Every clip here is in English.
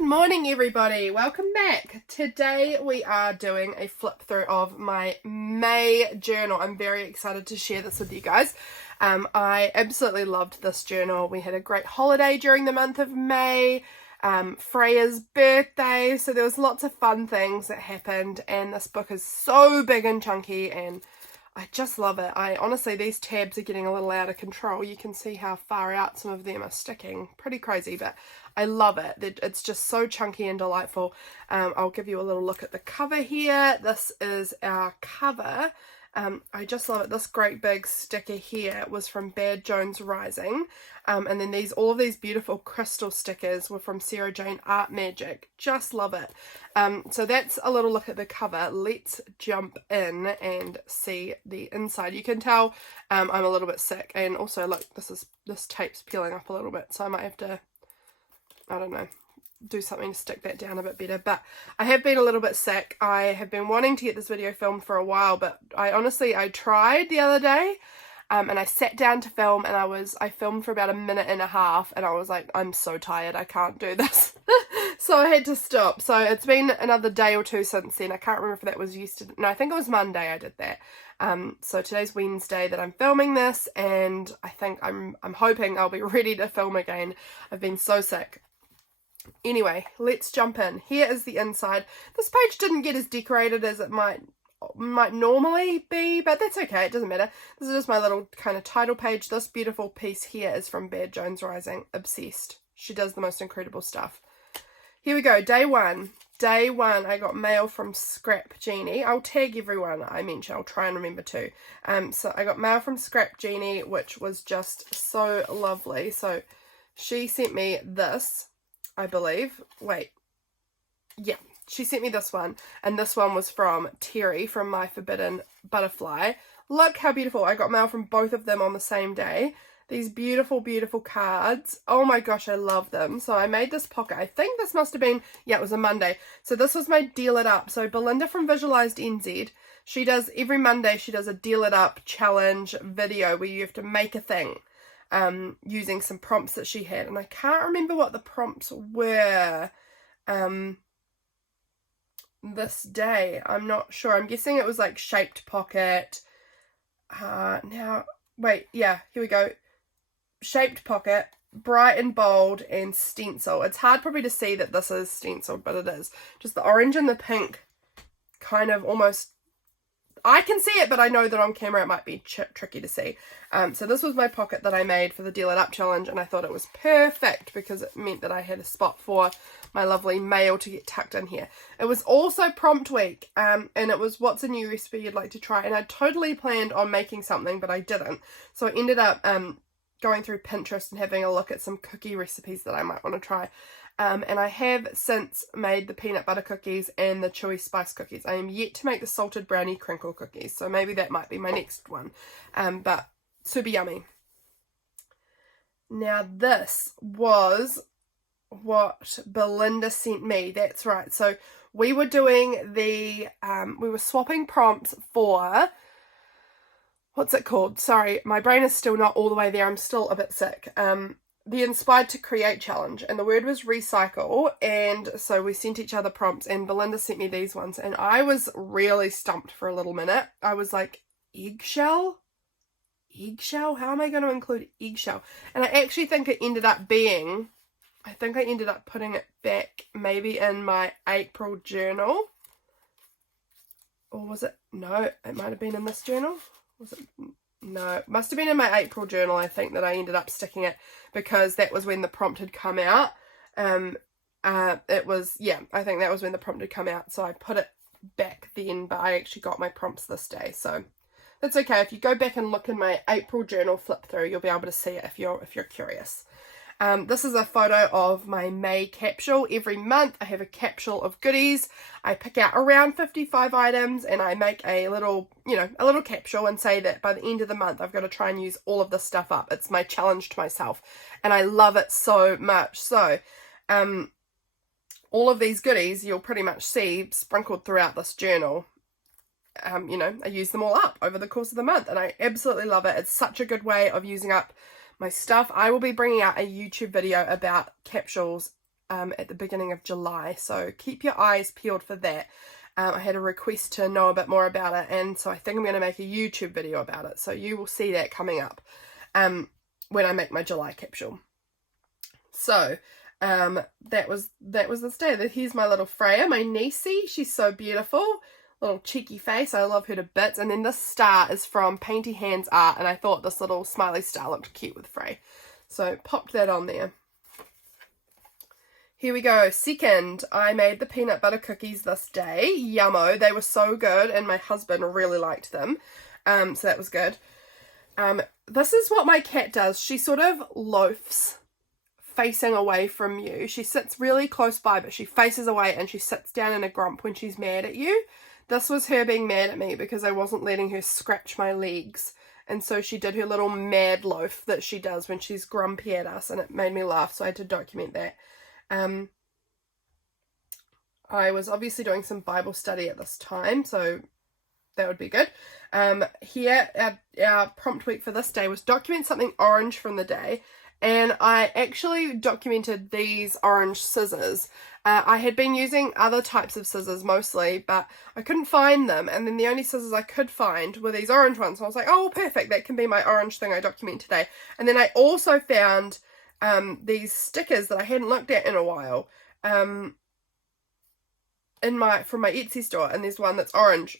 Good morning everybody, welcome back. Today we are doing a flip through of my May journal. I'm very excited to share this with you guys. I absolutely loved this journal. We had a great holiday during the month of May, Freya's birthday, so there was lots of fun things that happened, and this book is so big and chunky and I just love it. Honestly, these tabs are getting a little out of control. You can see how far out some of them are sticking. Pretty crazy, but I love it. It's just so chunky and delightful. I'll give you a little look at the cover here. This is our cover. I just love it. This great big sticker here was from Bad Jones Rising. And then all of these beautiful crystal stickers were from Sarah Jane Art Magic. Just love it. So that's a little look at the cover. Let's jump in and see the inside. You can tell I'm a little bit sick, and also look, this tape's peeling up a little bit, so I might have to, I don't know, do something to stick that down a bit better. But I have been a little bit sick. I have been wanting to get this video filmed for a while, but I tried the other day, and I sat down to film, and I filmed for about a minute and a half, and I was like, I'm so tired, I can't do this. So I had to stop. So it's been another day or two since then. I can't remember if that was yesterday. No, I think it was Monday I did that. So today's Wednesday that I'm filming this, and I think I'm hoping I'll be ready to film again. I've been so sick. Anyway, let's jump in. Here is the inside. This page didn't get as decorated as it might normally be, but that's okay, it doesn't matter. This is just my little kind of title page. This beautiful piece here is from Bad Jones Rising. Obsessed. She does the most incredible stuff. Here we go. Day one, I got mail from Scrap Genie. I'll tag everyone I mentioned. I'll try and remember to. So I got mail from Scrap Genie, which was just so lovely. So she sent me this, I believe. Wait. Yeah, she sent me this one. And this one was from Terry from My Forbidden Butterfly. Look how beautiful. I got mail from both of them on the same day. These beautiful, beautiful cards. Oh my gosh, I love them. So I made this pocket. I think this must have been, yeah, it was a Monday. So this was my Deal It Up. So Belinda from VisualisedNZ, she does, every Monday, she does a Deal It Up challenge video where you have to make a thing using some prompts that she had. And I can't remember what the prompts were this day. I'm not sure. I'm guessing it was like shaped pocket. Now, wait, yeah, here we go. Shaped pocket, bright and bold, and stencil. It's hard probably to see that this is stenciled, but it is. Just the orange and the pink kind of almost, I can see it, but I know that on camera it might be tricky to see. So this was my pocket that I made for the Deal It Up challenge, and I thought it was perfect because it meant that I had a spot for my lovely mail to get tucked in here. It was also prompt week, and it was what's a new recipe you'd like to try, and I totally planned on making something, but I didn't. So I ended up going through Pinterest and having a look at some cookie recipes that I might want to try. And I have since made the peanut butter cookies and the chewy spice cookies. I am yet to make the salted brownie crinkle cookies, so maybe that might be my next one. But super yummy. Now this was what Belinda sent me. That's right. So we were doing we were swapping prompts for, what's it called? Sorry, my brain is still not all the way there. I'm still a bit sick. The Inspired to Create challenge, and the word was recycle, and so we sent each other prompts, and Belinda sent me these ones, and I was really stumped for a little minute. I was like, eggshell? How am I going to include eggshell? And I actually think it ended up being, I think I ended up putting it back maybe in my April journal, or was it, no, it might have been in this journal. Was it? No, it must have been in my April journal, I think, that I ended up sticking it, because that was when the prompt had come out. It was, yeah, I think that was when the prompt had come out, so I put it back then, but I actually got my prompts this day, so that's okay. If you go back and look in my April journal flip through, you'll be able to see it if you're curious. This is a photo of my May capsule. Every month I have a capsule of goodies. I pick out around 55 items and I make a little capsule and say that by the end of the month I've got to try and use all of this stuff up. It's my challenge to myself and I love it so much. So all of these goodies you'll pretty much see sprinkled throughout this journal. I use them all up over the course of the month and I absolutely love it. It's such a good way of using up my stuff. I will be bringing out a YouTube video about capsules at the beginning of July, so keep your eyes peeled for that. I had a request to know a bit more about it, and so I think I'm going to make a YouTube video about it, so you will see that coming up when I make my July capsule. So that was this day. Here's my little Freya, my niecey. She's so beautiful, little cheeky face. I love her to bits. And then this star is from Painty Hands Art, and I thought this little smiley star looked cute with Freya, so popped that on there. Here we go. Second, I made the peanut butter cookies this day. Yummo. They were so good, and my husband really liked them. So that was good. This is what my cat does. She sort of loafs facing away from you. She sits really close by, but she faces away and she sits down in a grump when she's mad at you. This was her being mad at me because I wasn't letting her scratch my legs. And so she did her little mad loaf that she does when she's grumpy at us, and it made me laugh, so I had to document that. I was obviously doing some Bible study at this time, so that would be good. Here, our prompt week for this day was document something orange from the day, and I actually documented these orange scissors. I had been using other types of scissors mostly, but I couldn't find them, and then the only scissors I could find were these orange ones, so I was like, oh, perfect, that can be my orange thing I document today. And then I also found these stickers that I hadn't looked at in a while from my Etsy store, and there's one that's orange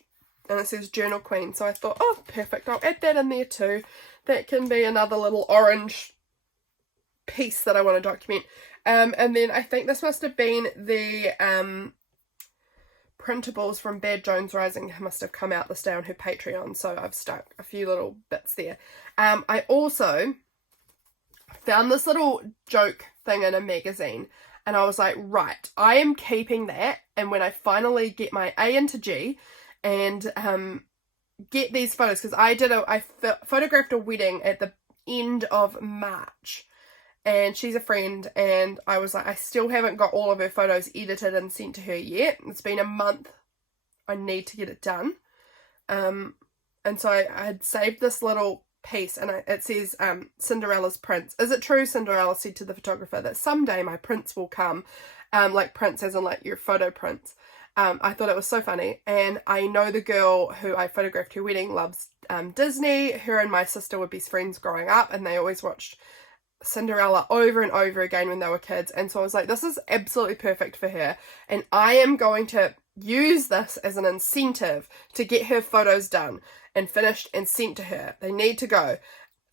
and it says Journal Queen, so I thought, oh, perfect, I'll add that in there too. That can be another little orange piece that I want to document. And then I think this must have been the printables from Bad Jones Rising must have come out this day on her Patreon, so I've stuck a few little bits there. I also found this little joke thing in a magazine, and I was like, right, I am keeping that, and when I finally get my A into G and get these photos, because I photographed a wedding at the end of March, and she's a friend, and I was like, I still haven't got all of her photos edited and sent to her yet. It's been a month. I need to get it done. And so I had saved this little piece, and it says Cinderella's prints. Is it true, Cinderella said to the photographer, that someday my prints will come? Like prints as in like your photo prints. I thought it was so funny, and I know the girl who I photographed her wedding loves Disney. Her and my sister were best friends growing up, and they always watched Cinderella over and over again when they were kids, and so I was like, this is absolutely perfect for her, and I am going to use this as an incentive to get her photos done and finished and sent to her. They need to go.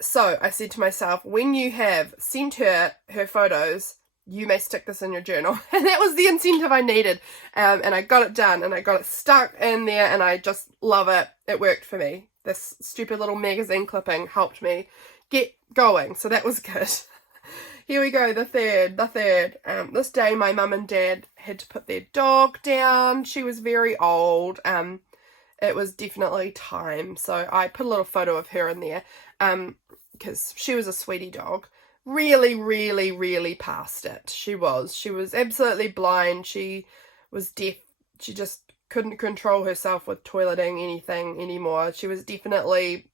So I said to myself, when you have sent her photos, you may stick this in your journal. And that was the incentive I needed, and I got it done, and I got it stuck in there, and I just love it. It worked for me. This stupid little magazine clipping helped me get going, so that was good. Here we go, the third. This day my mum and dad had to put their dog down. She was very old. It was definitely time, so I put a little photo of her in there, because she was a sweetie dog. Really, really, really past it. She was absolutely blind. She was deaf. She just couldn't control herself with toileting anything anymore. She was definitely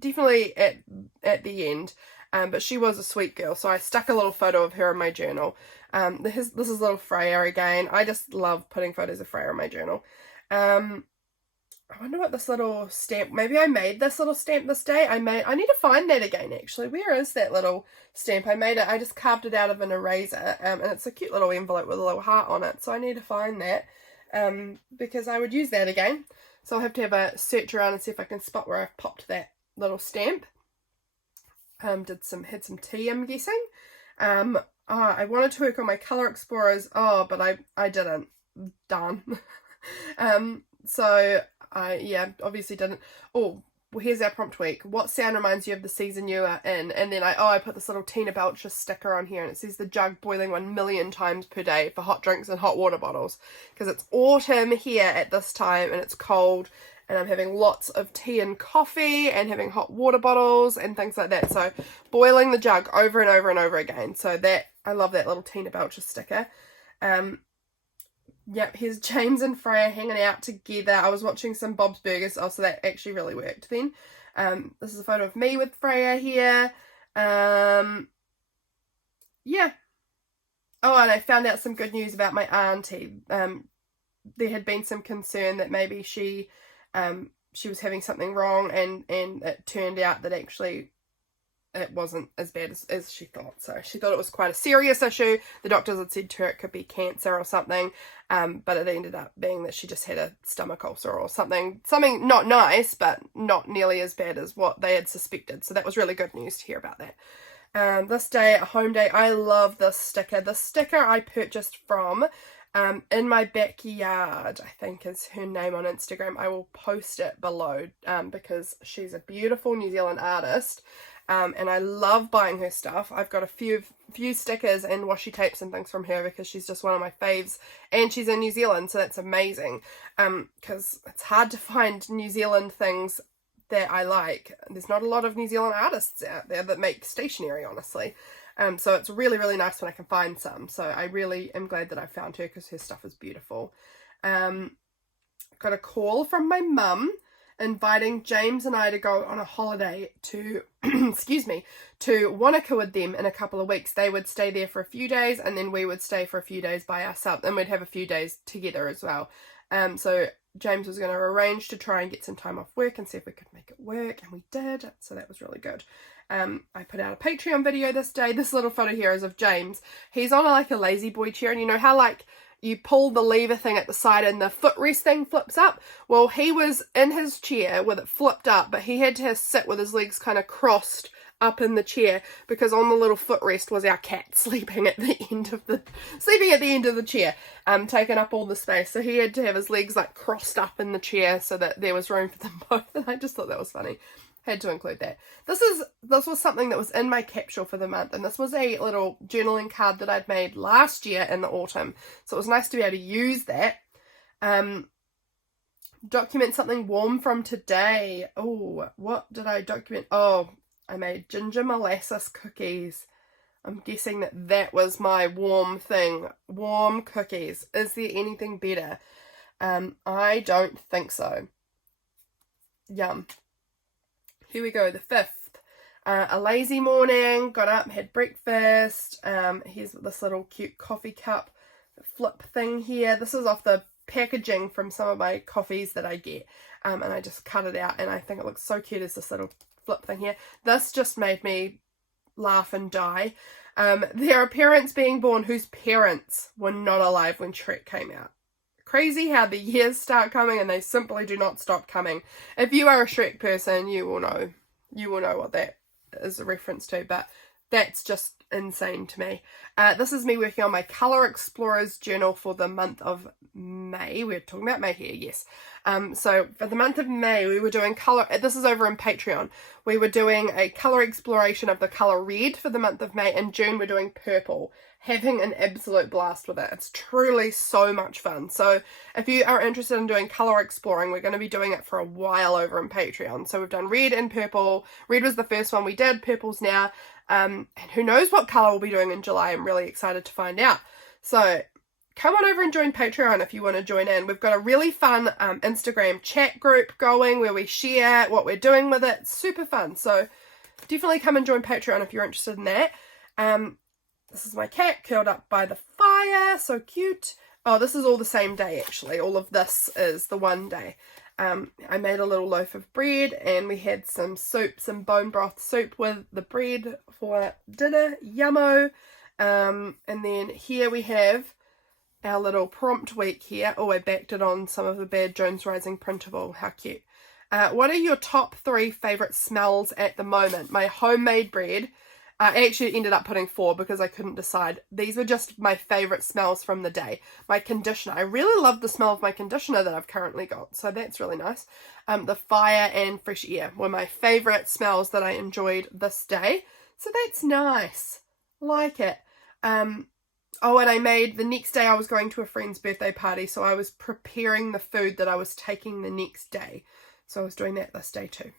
at the end, but she was a sweet girl, so I stuck a little photo of her in my journal. This is little Freya again. I just love putting photos of Freya in my journal. I wonder what this little stamp, maybe I made this little stamp this day. I need to find that again, actually. Where is that little stamp? I just carved it out of an eraser, and it's a cute little envelope with a little heart on it, so I need to find that, because I would use that again. So I'll have to have a search around and see if I can spot where I've popped that little stamp. Had some tea, I'm guessing. I wanted to work on my colour explorers, but I didn't. Darn. So I obviously didn't. Oh, well, here's our prompt week. What sound reminds you of the season you are in? And then I put this little Tina Belcher sticker on here, and it says the jug boiling 1 million times per day for hot drinks and hot water bottles, because it's autumn here at this time and it's cold, and I'm having lots of tea and coffee and having hot water bottles and things like that. So boiling the jug over and over and over again. So that, I love that little Tina Belcher sticker. Yep, here's James and Freya hanging out together. I was watching some Bob's Burgers, so that actually really worked then. This is a photo of me with Freya here. Yeah. Oh, and I found out some good news about my auntie. There had been some concern that maybe she was having something wrong, and it turned out that actually it wasn't as bad as she thought. So she thought it was quite a serious issue. The doctors had said to her it could be cancer or something, but it ended up being that she just had a stomach ulcer or something not nice, but not nearly as bad as what they had suspected. So that was really good news to hear about that. This day, a home day. I love this sticker. The sticker I purchased from In My Backyard, I think is her name on Instagram. I will post it below because she's a beautiful New Zealand artist, and I love buying her stuff. I've got a few stickers and washi tapes and things from her because she's just one of my faves, and she's in New Zealand, so that's amazing, because it's hard to find New Zealand things that I like. There's not a lot of New Zealand artists out there that make stationery, honestly. So it's really, really nice when I can find some. So I really am glad that I found her because her stuff is beautiful. Got a call from my mum inviting James and I to go on a holiday to, excuse me, to Wanaka with them in a couple of weeks. They would stay there for a few days, and then we would stay for a few days by ourselves, and we'd have a few days together as well. So James was going to arrange to try and get some time off work and see if we could make it work, and we did, so that was really good. I put out a Patreon video this day. This little photo here is of James. He's on like a lazy boy chair, and you know how like you pull the lever thing at the side and the footrest thing flips up? Well, he was in his chair with it flipped up, but he had to sit with his legs kind of crossed up in the chair because on the little footrest was our cat sleeping at the end of the chair, taking up all the space. So he had to have his legs like crossed up in the chair so that there was room for them both. And I just thought that was funny. Had to include that. This was something that was in my capsule for the month, and this was a little journaling card that I'd made last year in the autumn. So it was nice to be able to use that. Document something warm from today. Oh, what did I document? Oh, I made ginger molasses cookies. I'm guessing that was my warm thing. Warm cookies. Is there anything better? I don't think so. Yum. Here we go, the 5th. A lazy morning, got up, had breakfast. Here's this little cute coffee cup flip thing here. This is off the packaging from some of my coffees that I get. And I just cut it out, and I think it looks so cute as this little flip thing here. This just made me laugh and die. There are parents being born whose parents were not alive when Shrek came out. Crazy how the years start coming and they simply do not stop coming. If you are a Shrek person, you will know what that is a reference to, but that's just insane to me. This is me working on my Colour Explorers journal for the month of May. We're talking about May here, yes. So for the month of May, we were doing colour, this is over in Patreon, we were doing a colour exploration of the colour red for the month of May. In June, we're doing purple. Having an absolute blast with it. It's truly so much fun. So if you are interested in doing colour exploring, we're going to be doing it for a while over in Patreon. So we've done red and purple. Red was the first one we did. Purple's now. And who knows what colour we'll be doing in July. I'm really excited to find out. So come on over and join Patreon if you want to join in. We've got a really fun Instagram chat group going where we share what we're doing with it. It's super fun. So definitely come and join Patreon if you're interested in that. This is my cat curled up by the fire. So cute. Oh, this is all the same day, actually. All of this is the one day. I made a little loaf of bread, and we had some soup, some bone broth soup with the bread for dinner. Yummo. And then here we have our little prompt week here. Oh, I backed it on some of the Bad Jones Rising printable. How cute. What are your top 3 favourite smells at the moment? My homemade bread. I actually ended up putting 4 because I couldn't decide. These were just my favourite smells from the day. My conditioner. I really love the smell of my conditioner that I've currently got. So that's really nice. The fire and fresh air were my favourite smells that I enjoyed this day. So that's nice. Like it. Oh, and I made, the next day I was going to a friend's birthday party. So I was preparing the food that I was taking the next day. So I was doing that this day too.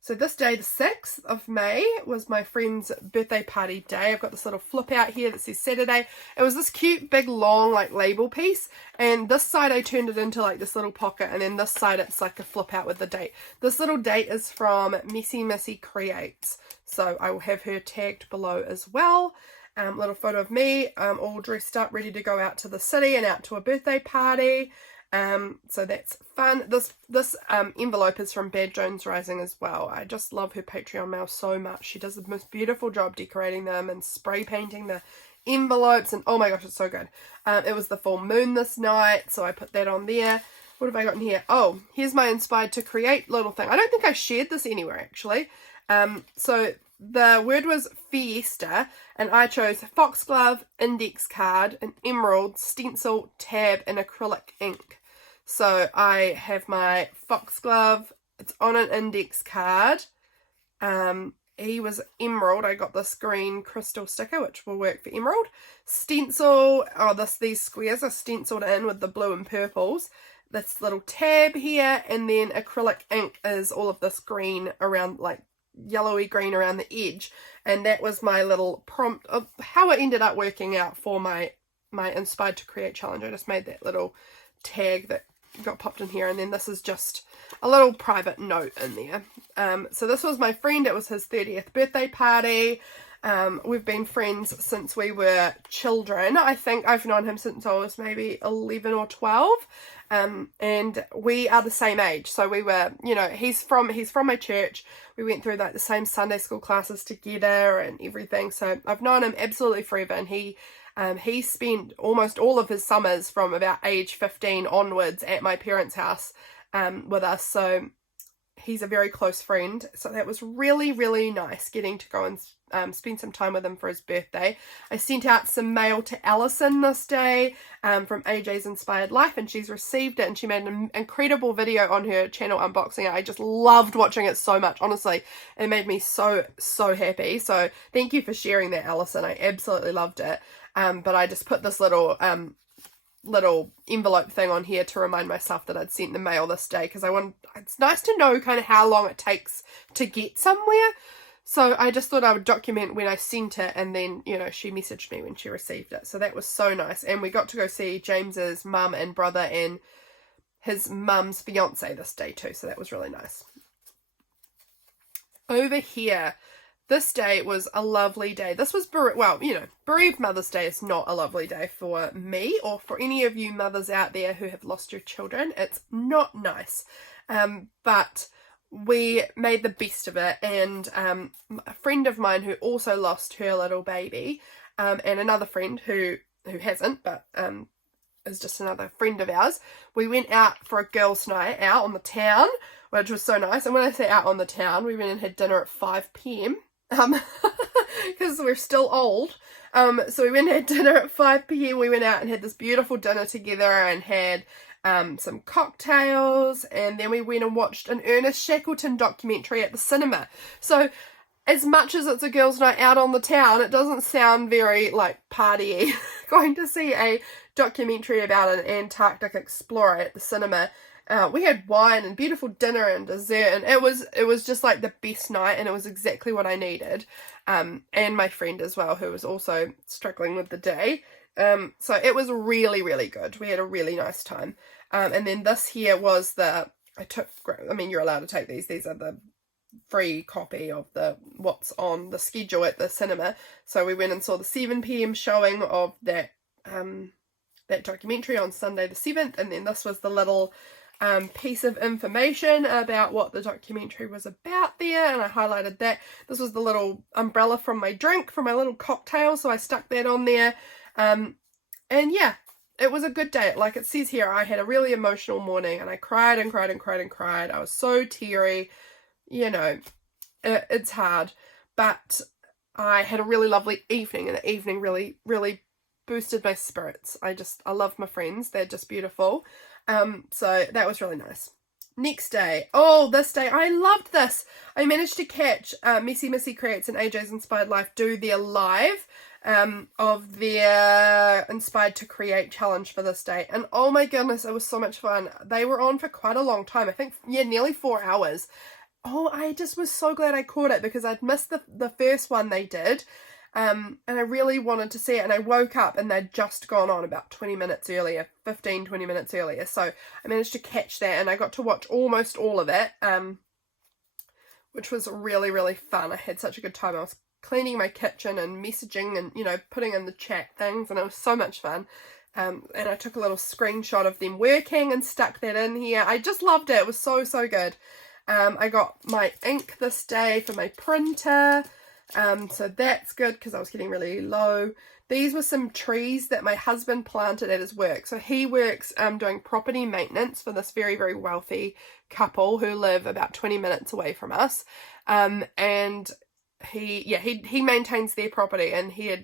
So this day, the 6th of May, was my friend's birthday party day. I've got this little flip out here that says Saturday. It was this cute, big, long, like, label piece. And this side, I turned it into, like, this little pocket. And then this side, it's like a flip out with the date. This little date is from MessyMissyCreates. So I will have her tagged below as well. Little photo of me, all dressed up, ready to go out to the city and out to a birthday party. So that's fun. This envelope is from Bad Jones Rising as well. I just love her Patreon mail so much. She does the most beautiful job decorating them and spray painting the envelopes, and oh my gosh, it's so good. It was the full moon this night, so I put that on there. What have I got in here? Oh, here's my Inspired to Create little thing. I don't think I shared this anywhere actually. So the word was Fiesta, and I chose foxglove, index card, an emerald, stencil, tab, and acrylic ink. So I have my foxglove, it's on an index card. He was emerald. I got this green crystal sticker, which will work for emerald. Stencil, these squares are stenciled in with the blue and purples. This little tab here, and then acrylic ink is all of this green around, like yellowy green around the edge. And that was my little prompt of how it ended up working out for my Inspired to Create challenge. I just made that little tag that got popped in here, and then this is just a little private note in there. So this was my friend. It was his 30th birthday party. We've been friends since we were children. I think I've known him since I was maybe 11 or 12. And we are the same age. So we were, you know, he's from my church. We went through like the same Sunday school classes together and everything. So I've known him absolutely forever, and he spent almost all of his summers from about age 15 onwards at my parents' house with us. So he's a very close friend. So that was really, really nice getting to go and spend some time with him for his birthday. I sent out some mail to Alison this day from AJ's Inspired Life, and she's received it, and she made an incredible video on her channel unboxing it. I just loved watching it so much. Honestly, it made me so happy. So thank you for sharing that, Alison. I absolutely loved it. But I just put this little envelope thing on here to remind myself that I'd sent the mail this day, because it's nice to know kind of how long it takes to get somewhere. So I just thought I would document when I sent it, and then, you know, she messaged me when she received it. So that was so nice. And we got to go see James's mum and brother and his mum's fiance this day too. So that was really nice. Over here, this day was a lovely day. This was, bereaved Mother's Day is not a lovely day for me or for any of you mothers out there who have lost your children. It's not nice. But we made the best of it, and a friend of mine who also lost her little baby, and another friend who hasn't, but is just another friend of ours, we went out for a girls' night out on the town, which was so nice. And when I say out on the town, we went and had dinner at 5 p.m. Because we're still old. So we went and had dinner at 5 p.m. We went out and had this beautiful dinner together and had some cocktails, and then we went and watched an Ernest Shackleton documentary at the cinema. So as much as it's a girls' night out on the town, it doesn't sound very like party-y. Going to see a documentary about an Antarctic explorer at the cinema. We had wine and beautiful dinner and dessert, and it was just like the best night, and it was exactly what I needed. And my friend as well, who was also struggling with the day. So it was really, really good. We had a really nice time. And then this here was you're allowed to take these. These are the free copy of what's on the schedule at the cinema. So we went and saw the 7 p.m. showing of that documentary on Sunday the 7th. And then this was the little piece of information about what the documentary was about there, and I highlighted that. This was the little umbrella from my drink, from my little cocktail, so I stuck that on there. And yeah, it was a good day. Like it says here, I had a really emotional morning, and I cried and cried and cried and cried. I was so teary, you know, it's hard, but I had a really lovely evening, and the evening really, really boosted my spirits. I love my friends. They're just beautiful. So that was really nice. Next day. Oh, this day. I loved this. I managed to catch MessyMissyCreates and AJ's Inspired Life do their live of their Inspired to Create challenge for this day. And oh my goodness, it was so much fun. They were on for quite a long time. I think, nearly 4 hours. Oh, I just was so glad I caught it, because I'd missed the first one they did. And I really wanted to see it, and I woke up and they'd just gone on about 20 minutes earlier, 15, 20 minutes earlier. So I managed to catch that, and I got to watch almost all of it, which was really, really fun. I had such a good time. I was cleaning my kitchen and messaging and, you know, putting in the chat things, and it was so much fun. And I took a little screenshot of them working and stuck that in here. I just loved it. It was so, so good. I got my ink this day for my printer. So that's good because I was getting really low. These were some trees that my husband planted at his work. So he works doing property maintenance for this very, very wealthy couple who live about 20 minutes away from us. And he maintains their property, and he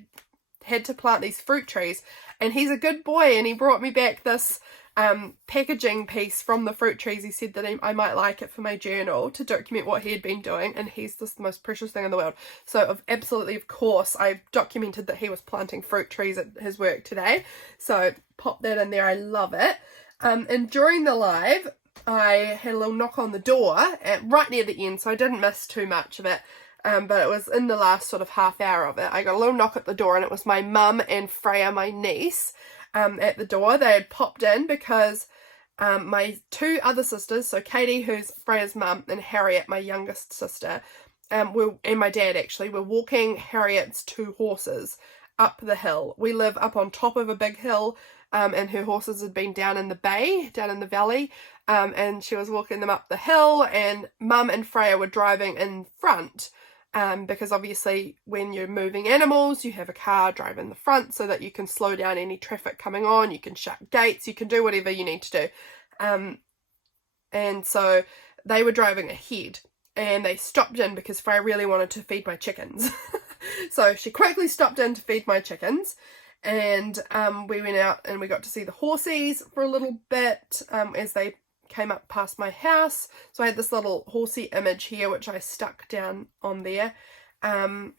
had to plant these fruit trees, and he's a good boy, and he brought me back this packaging piece from the fruit trees. He said that I might like it for my journal to document what he had been doing, and he's just the most precious thing in the world. So of course I documented that he was planting fruit trees at his work today, so pop that in there. I love it. And during the live I had a little knock on the door right near the end, so I didn't miss too much of it. But it was in the last sort of half hour of it. I got a little knock at the door, and it was my mum and Freya, my niece, at the door. They had popped in because my two other sisters, so Katie, who's Freya's mum, and Harriet, my youngest sister, and my dad actually, were walking Harriet's two horses up the hill. We live up on top of a big hill, and her horses had been down in the bay, down in the valley, and she was walking them up the hill, and mum and Freya were driving in front. Because obviously when you're moving animals, you have a car drive in the front so that you can slow down any traffic coming on, you can shut gates, you can do whatever you need to do. And so they were driving ahead, and they stopped in because Freya really wanted to feed my chickens. So she quickly stopped in to feed my chickens, and we went out and we got to see the horsies for a little bit as they came up past my house. So I had this little horsey image here which I stuck down on there, and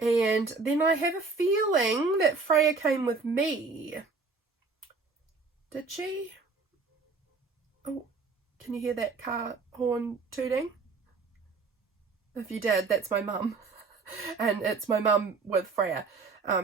then I have a feeling that Freya came with me. Did she? Oh, can you hear that car horn tooting? If you did, that's my mum. And it's my mum with Freya,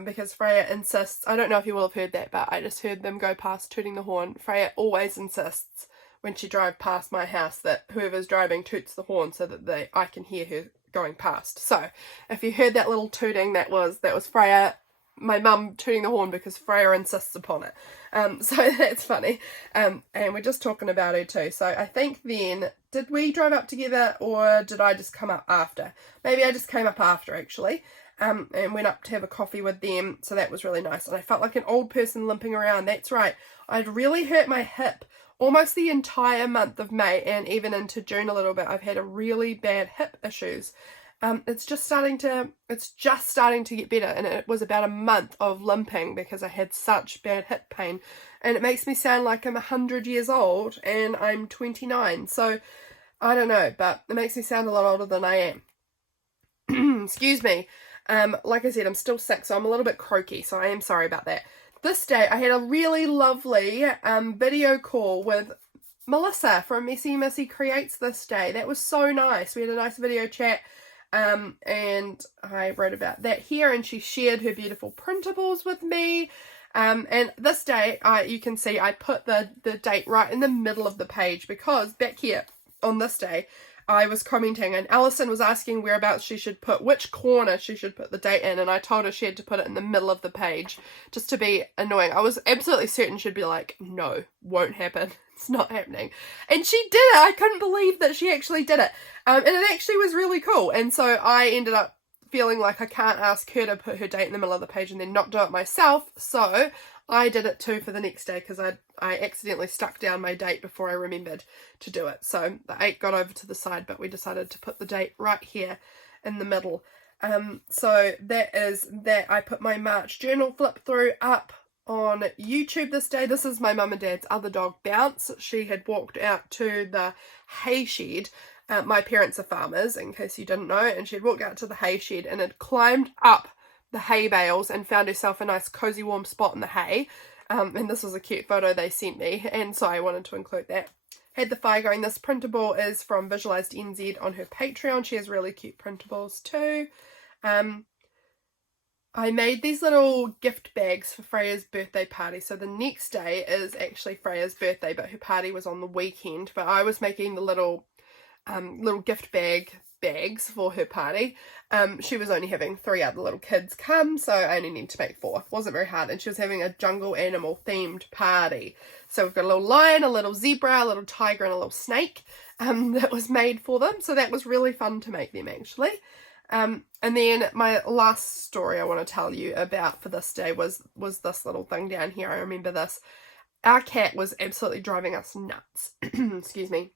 because Freya insists, I don't know if you will have heard that, but I just heard them go past tooting the horn. Freya always insists when she drives past my house that whoever's driving toots the horn so that I can hear her going past. So if you heard that little tooting, that was Freya, my mum, tooting the horn because Freya insists upon it. So that's funny. And we're just talking about her too. So I think then, did we drive up together or did I just come up after? Maybe I just came up after actually. And went up to have a coffee with them. So that was really nice. And I felt like an old person limping around. That's right. I'd really hurt my hip almost the entire month of May and even into June a little bit. I've had a really bad hip issues. It's just starting to get better, and it was about a month of limping because I had such bad hip pain, and it makes me sound like I'm 100 years old and I'm 29. So I don't know, but it makes me sound a lot older than I am. Excuse me. Like I said, I'm still sick, so I'm a little bit croaky, so I am sorry about that. This day I had a really lovely video call with Melissa from MessyMissyCreates this day. That was so nice. We had a nice video chat, and I wrote about that here, and she shared her beautiful printables with me. And this day, you can see I put the date right in the middle of the page because back here on this day, I was commenting and Alison was asking whereabouts she should put, which corner she should put the date in, and I told her she had to put it in the middle of the page just to be annoying. I was absolutely certain she'd be like, no, won't happen. It's not happening. And she did it. I couldn't believe that she actually did it. And it actually was really cool. And so I ended up feeling like I can't ask her to put her date in the middle of the page and then not do it myself. So I did it too for the next day because I accidentally stuck down my date before I remembered to do it. So the 8 got over to the side, but we decided to put the date right here in the middle. So that is that. I put my March journal flip through up on YouTube this day. This is my mum and dad's other dog, Bounce. She had walked out to the hay shed. My parents are farmers, in case you didn't know, and she had walked out to the hay shed and had climbed up the hay bales and found herself a nice cozy warm spot in the hay. And this was a cute photo they sent me, and so I wanted to include that. Had the fire going. This printable is from VisualisedNZ on her Patreon. She has really cute printables too. I made these little gift bags for Freya's birthday party. So the next day is actually Freya's birthday, but her party was on the weekend. But I was making the little gift bag bags for her party. She was only having 3 other little kids come, so I only needed to make 4. Wasn't very hard, and she was having a jungle animal themed party. So we've got a little lion, a little zebra, a little tiger, and a little snake that was made for them. So that was really fun to make them, actually. And then my last story I want to tell you about for this day was this little thing down here. I remember this. Our cat was absolutely driving us nuts. Excuse me.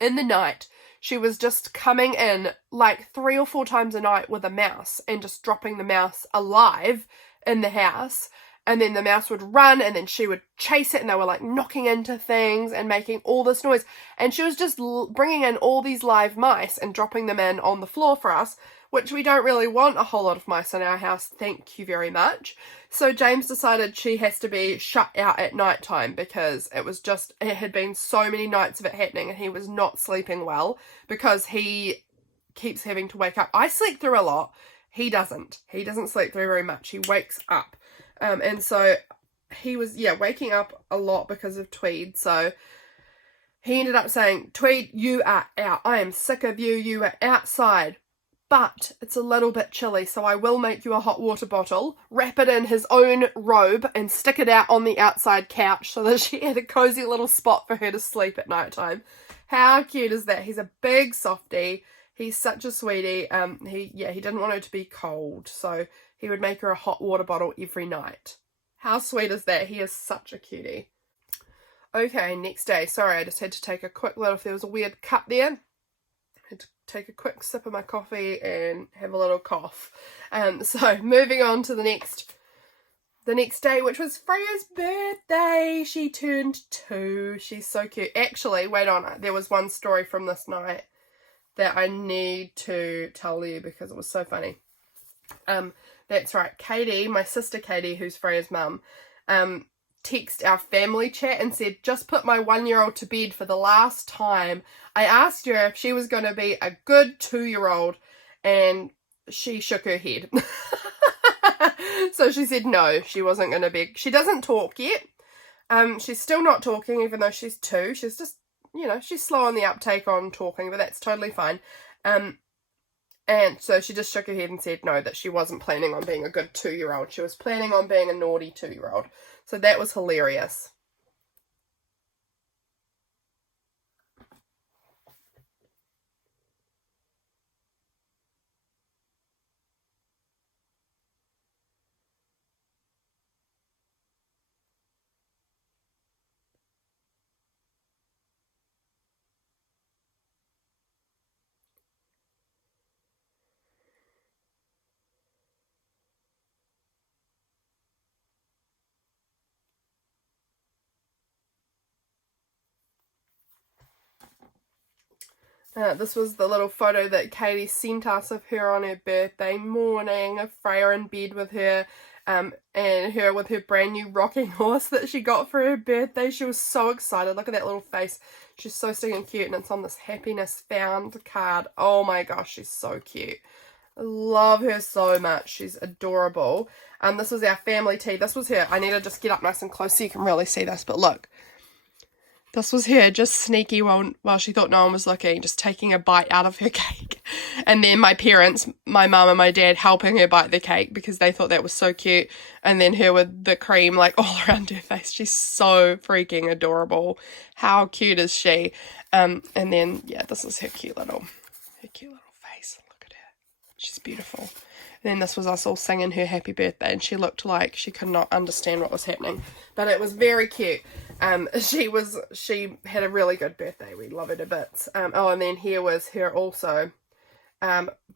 In the night, she was just coming in like 3 or 4 times a night with a mouse and just dropping the mouse alive in the house. And then the mouse would run and then she would chase it, and they were like knocking into things and making all this noise. And she was just bringing in all these live mice and dropping them in on the floor for us, which we don't really want a whole lot of mice in our house, thank you very much. So James decided she has to be shut out at night time, because it had been so many nights of it happening and he was not sleeping well because he keeps having to wake up. I sleep through a lot. He doesn't. He doesn't sleep through very much. He wakes up. And so he was, waking up a lot because of Tweed. So he ended up saying, Tweed, you are out. I am sick of you. You are outside. But it's a little bit chilly, so I will make you a hot water bottle, wrap it in his own robe, and stick it out on the outside couch so that she had a cozy little spot for her to sleep at night time. How cute is that? He's a big softie. He's such a sweetie. He didn't want her to be cold, so he would make her a hot water bottle every night. How sweet is that? He is such a cutie. Okay, next day. Sorry, I just had to take a quick little, if there was a weird cut there, I had to take a quick sip of my coffee and have a little cough. So moving on to the next day, which was Freya's birthday. She turned 2. She's so cute. Actually, wait on, there was one story from this night that I need to tell you because it was so funny. That's right, Katie, my sister Katie, who's Freya's mum, texted our family chat and said, just put my 1-year-old to bed for the last time. I asked her if she was going to be a good 2-year-old, and she shook her head. So she said no, she wasn't going to be. She doesn't talk yet. She's still not talking even though she's 2. She's just, she's slow on the uptake on talking, but that's totally fine. And so she just shook her head and said no, that she wasn't planning on being a good 2-year-old. She was planning on being a naughty 2-year-old. So that was hilarious. This was the little photo that Katie sent us of her on her birthday morning, of Freya in bed with her, and her with her brand new rocking horse that she got for her birthday. She was so excited. Look at that little face. She's so stinking cute, and it's on this happiness found card. Oh my gosh, she's so cute. I love her so much. She's adorable. This was our family tea. This was her. I need to just get up nice and close so you can really see this, but look. This was her just sneaky while she thought no one was looking, just taking a bite out of her cake. And then my parents, my mum and my dad, helping her bite the cake because they thought that was so cute. And then her with the cream like all around her face. She's so freaking adorable. How cute is she? And then, this is her cute little face. Look at her. She's beautiful. And then this was us all singing her happy birthday, and she looked like she could not understand what was happening. But it was very cute. She had a really good birthday. We love her to bits. And then here was her also.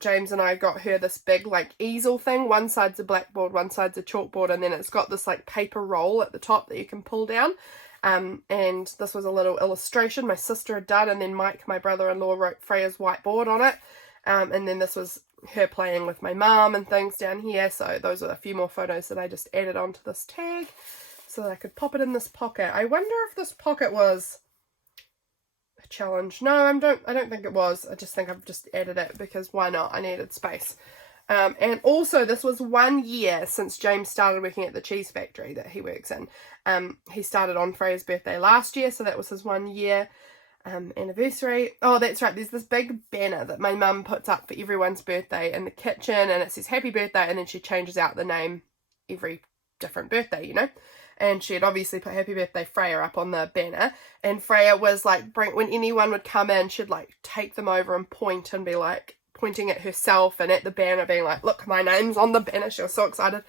James and I got her this big like easel thing. One side's a blackboard, one side's a chalkboard, and then it's got this like paper roll at the top that you can pull down. And this was a little illustration my sister had done, and then Mike, my brother-in-law, wrote Freya's whiteboard on it. And then this was her playing with my mum and things down here. So those are a few more photos that I just added onto this tag so that I could pop it in this pocket. I wonder if this pocket was a challenge. No, I don't think it was. I just think I've just added it because why not? I needed space. And also this was 1 year since James started working at the cheese factory that he works in. He started on Freya's birthday last year, so that was his 1 year. anniversary. Oh, that's right, there's this big banner that my mum puts up for everyone's birthday in the kitchen, and it says happy birthday, and then she changes out the name every different birthday, you know. And she had obviously put happy birthday Freya up on the banner, and Freya was like, when anyone would come in, she'd like take them over and point and be like pointing at herself and at the banner, being like, look, my name's on the banner. She was so excited.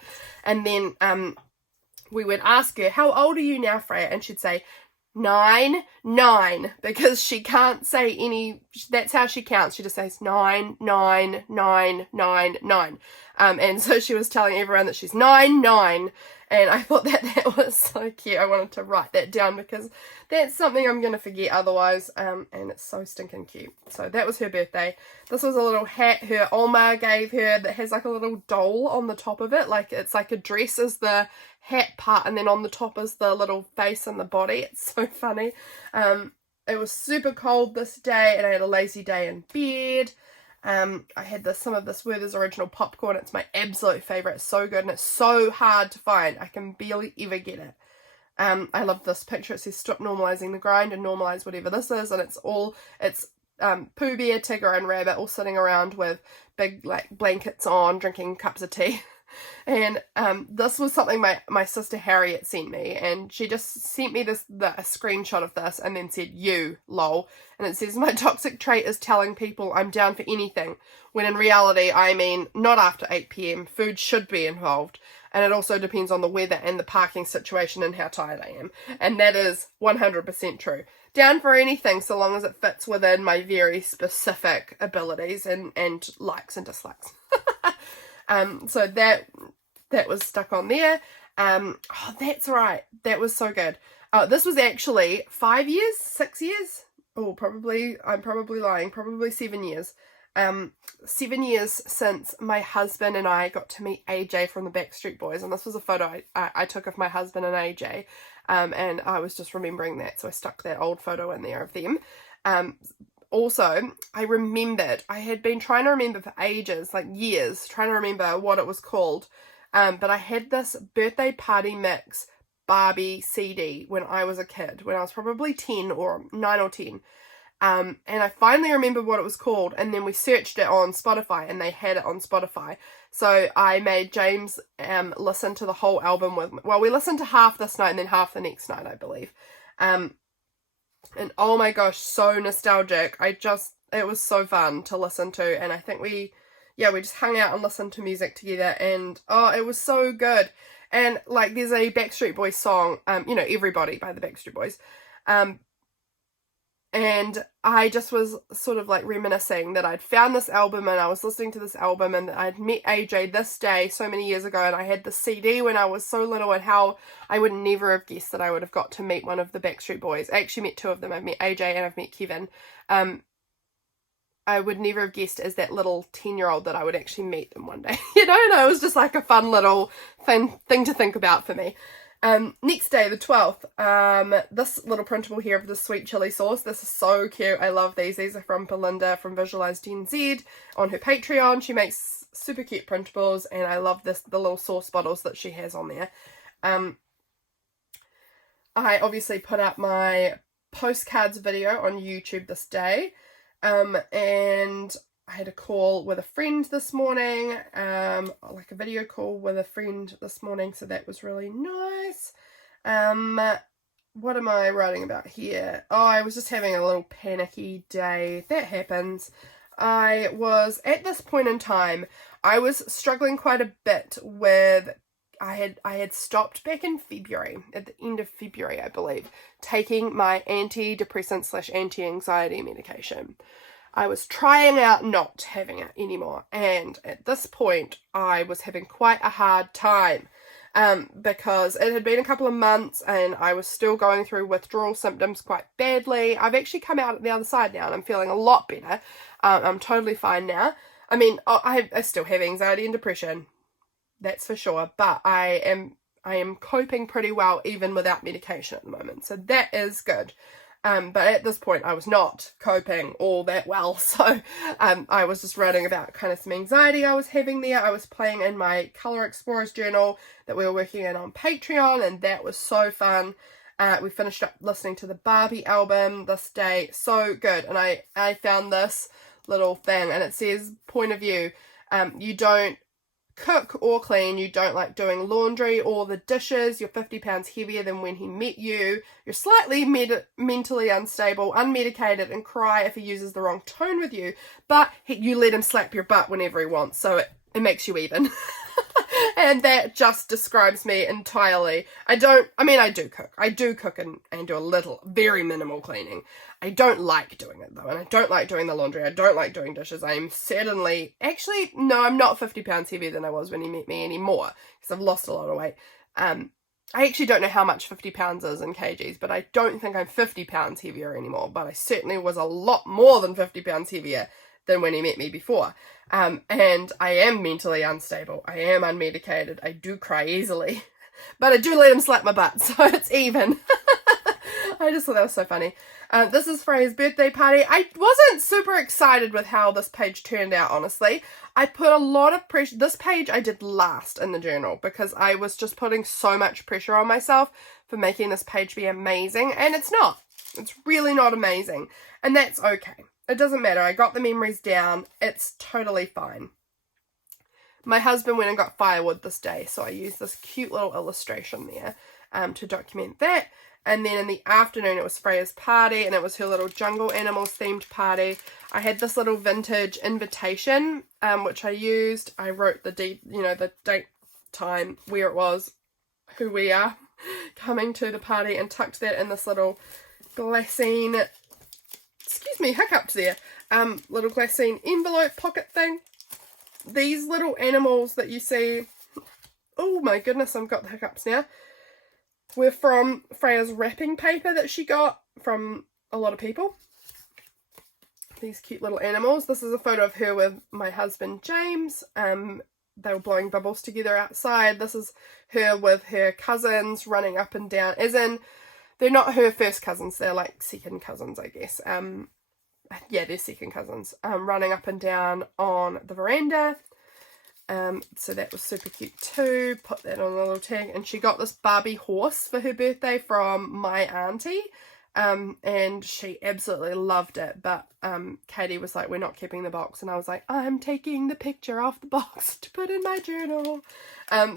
And then we would ask her, how old are you now, Freya? And she'd say 9, because she can't say any, that's how she counts. She just says 9, 9, 9, 9, 9. And so she was telling everyone that she's 9. And I thought that was so cute. I wanted to write that down because that's something I'm going to forget otherwise. And it's so stinking cute. So that was her birthday. This was a little hat her Oma gave her that has like a little doll on the top of it. Like it's like a dress is the hat part, and then on the top is the little face and the body. It's so funny. It was super cold this day, and I had a lazy day in bed. I had some of this Werther's Original popcorn. It's my absolute favourite. It's so good, and it's so hard to find. I can barely ever get it. I love this picture. It says stop normalising the grind and normalise whatever this is, and it's Pooh Bear, Tigger and Rabbit all sitting around with big like blankets on, drinking cups of tea. And this was something my sister Harriet sent me, and she just sent me a screenshot of this and then said, you, lol. And it says, my toxic trait is telling people I'm down for anything, when in reality I mean not after 8 p.m. Food should be involved, and it also depends on the weather and the parking situation and how tired I am. And that is 100% true. Down for anything so long as it fits within my very specific abilities and likes and dislikes. So that was stuck on there. Oh, that's right. That was so good. This was actually 5 years, 6 years. Oh, I'm probably lying. Probably 7 years. 7 years since my husband and I got to meet AJ from the Backstreet Boys. And this was a photo I took of my husband and AJ. And I was just remembering that. So I stuck that old photo in there of them. Also, I had been trying to remember for ages, like years, trying to remember what it was called. But I had this birthday party mix Barbie CD when I was a kid, when I was probably 9 or 10. And I finally remembered what it was called, and then we searched it on Spotify, and they had it on Spotify. So I made James listen to the whole album with me. Well, we listened to half this night and then half the next night, I believe. And oh my gosh, so nostalgic. It was so fun to listen to, and I think we just hung out and listened to music together, and oh, it was so good. And like there's a Backstreet Boys song, Everybody by the Backstreet Boys. And I just was sort of like reminiscing that I'd found this album and I was listening to this album, and that I'd met AJ this day so many years ago, and I had the CD when I was so little, and how I would never have guessed that I would have got to meet one of the Backstreet Boys. I actually met 2 of them. I've met AJ and I've met Kevin. I would never have guessed as that little 10-year-old that I would actually meet them one day. And it was just like a fun little thing to think about for me. Next day, the 12th, this little printable here of the sweet chili sauce. This is so cute. I love these. These are from Belinda from VisualisedNZ on her Patreon. She makes super cute printables, and I love the little sauce bottles that she has on there. I obviously put up my postcards video on YouTube this day, and I had a call with a friend this morning, like a video call with a friend this morning, so that was really nice. What am I writing about here? Oh, I was just having a little panicky day. That happens. I was, at this point in time, I was struggling quite a bit with, I had stopped back in February, at the end of February, I believe, taking my antidepressant / anti-anxiety medication. I was trying out not having it anymore, and at this point I was having quite a hard time because it had been a couple of months and I was still going through withdrawal symptoms quite badly. I've actually come out at the other side now and I'm feeling a lot better. I'm totally fine now. I mean, I still have anxiety and depression, that's for sure, but I am coping pretty well even without medication at the moment, so that is good. But at this point I was not coping all that well, so I was just writing about kind of some anxiety I was having there. I was playing in my Colour Explorers journal that we were working in on Patreon, and that was so fun. We finished up listening to the Barbie album this day. So good. And I found this little thing, and it says, point of view, you don't cook or clean, you don't like doing laundry or the dishes, you're 50 pounds heavier than when he met you, you're slightly mentally unstable, unmedicated, and cry if he uses the wrong tone with you, but you let him slap your butt whenever he wants, so it makes you even. And that just describes me entirely. I do cook. I do cook and do a little, very minimal cleaning. I don't like doing it though, and I don't like doing the laundry. I don't like doing dishes. I'm certainly, actually, no, I'm not 50 pounds heavier than I was when he met me anymore, because I've lost a lot of weight. I actually don't know how much 50 pounds is in kgs, but I don't think I'm 50 pounds heavier anymore, but I certainly was a lot more than 50 pounds heavier than when he met me before. And I am mentally unstable. I am unmedicated. I do cry easily. But I do let him slap my butt, so it's even. I just thought that was so funny. This is Freya's birthday party. I wasn't super excited with how this page turned out, honestly. I put a lot of pressure. This page I did last in the journal because I was just putting so much pressure on myself for making this page be amazing. And it's not. It's really not amazing. And that's okay. It doesn't matter. I got the memories down. It's totally fine. My husband went and got firewood this day, so I used this cute little illustration there to document that. And then in the afternoon, it was Freya's party, and it was her little jungle animals themed party. I had this little vintage invitation, which I used. I wrote the date, time, where it was, who we are, coming to the party, and tucked that in this little glassine, excuse me, hiccups there, little glassine envelope pocket thing. These little animals that you see, oh my goodness, I've got the hiccups now, were from Freya's wrapping paper that she got from a lot of people. These cute little animals. This is a photo of her with my husband James. They were blowing bubbles together outside. This is her with her cousins running up and down, as in, they're not her first cousins, they're like second cousins, I guess. Yeah, they're second cousins, running up and down on the veranda. So that was super cute too. Put that on a little tag. And she got this Barbie horse for her birthday from my auntie. And she absolutely loved it. But Katie was like, we're not keeping the box. And I was like, I'm taking the picture off the box to put in my journal.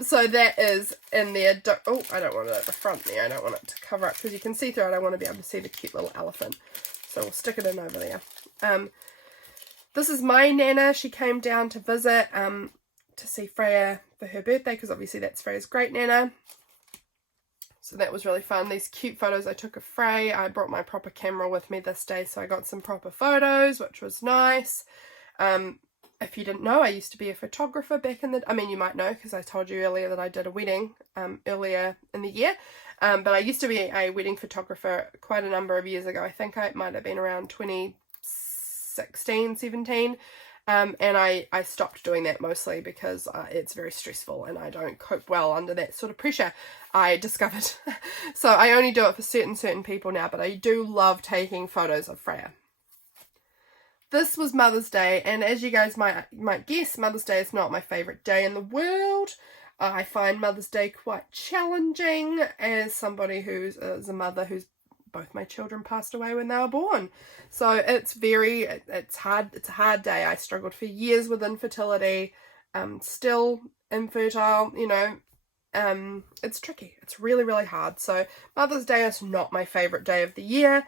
So that is in there. Oh, I don't want it at the front there. I don't want it to cover up because you can see through it. I want to be able to see the cute little elephant. So we'll stick it in over there. This is my Nana. She came down to visit to see Freya for her birthday, because obviously that's Freya's great Nana. So that was really fun. These cute photos I took of Freya. I brought my proper camera with me this day, so I got some proper photos, which was nice. If you didn't know, I used to be a photographer back in the... I mean, you might know, because I told you earlier that I did a wedding earlier in the year. But I used to be a wedding photographer quite a number of years ago. I think it might have been around 2016, 17. And I stopped doing that mostly because it's very stressful and I don't cope well under that sort of pressure, I discovered. So I only do it for certain people now, but I do love taking photos of Freya. This was Mother's Day, and as you guys might guess, Mother's Day is not my favourite day in the world. I find Mother's Day quite challenging as somebody who's a mother who's both my children passed away when they were born. So it's hard. It's a hard day. I struggled for years with infertility. Still infertile, it's tricky. It's really, really hard. So Mother's Day is not my favourite day of the year.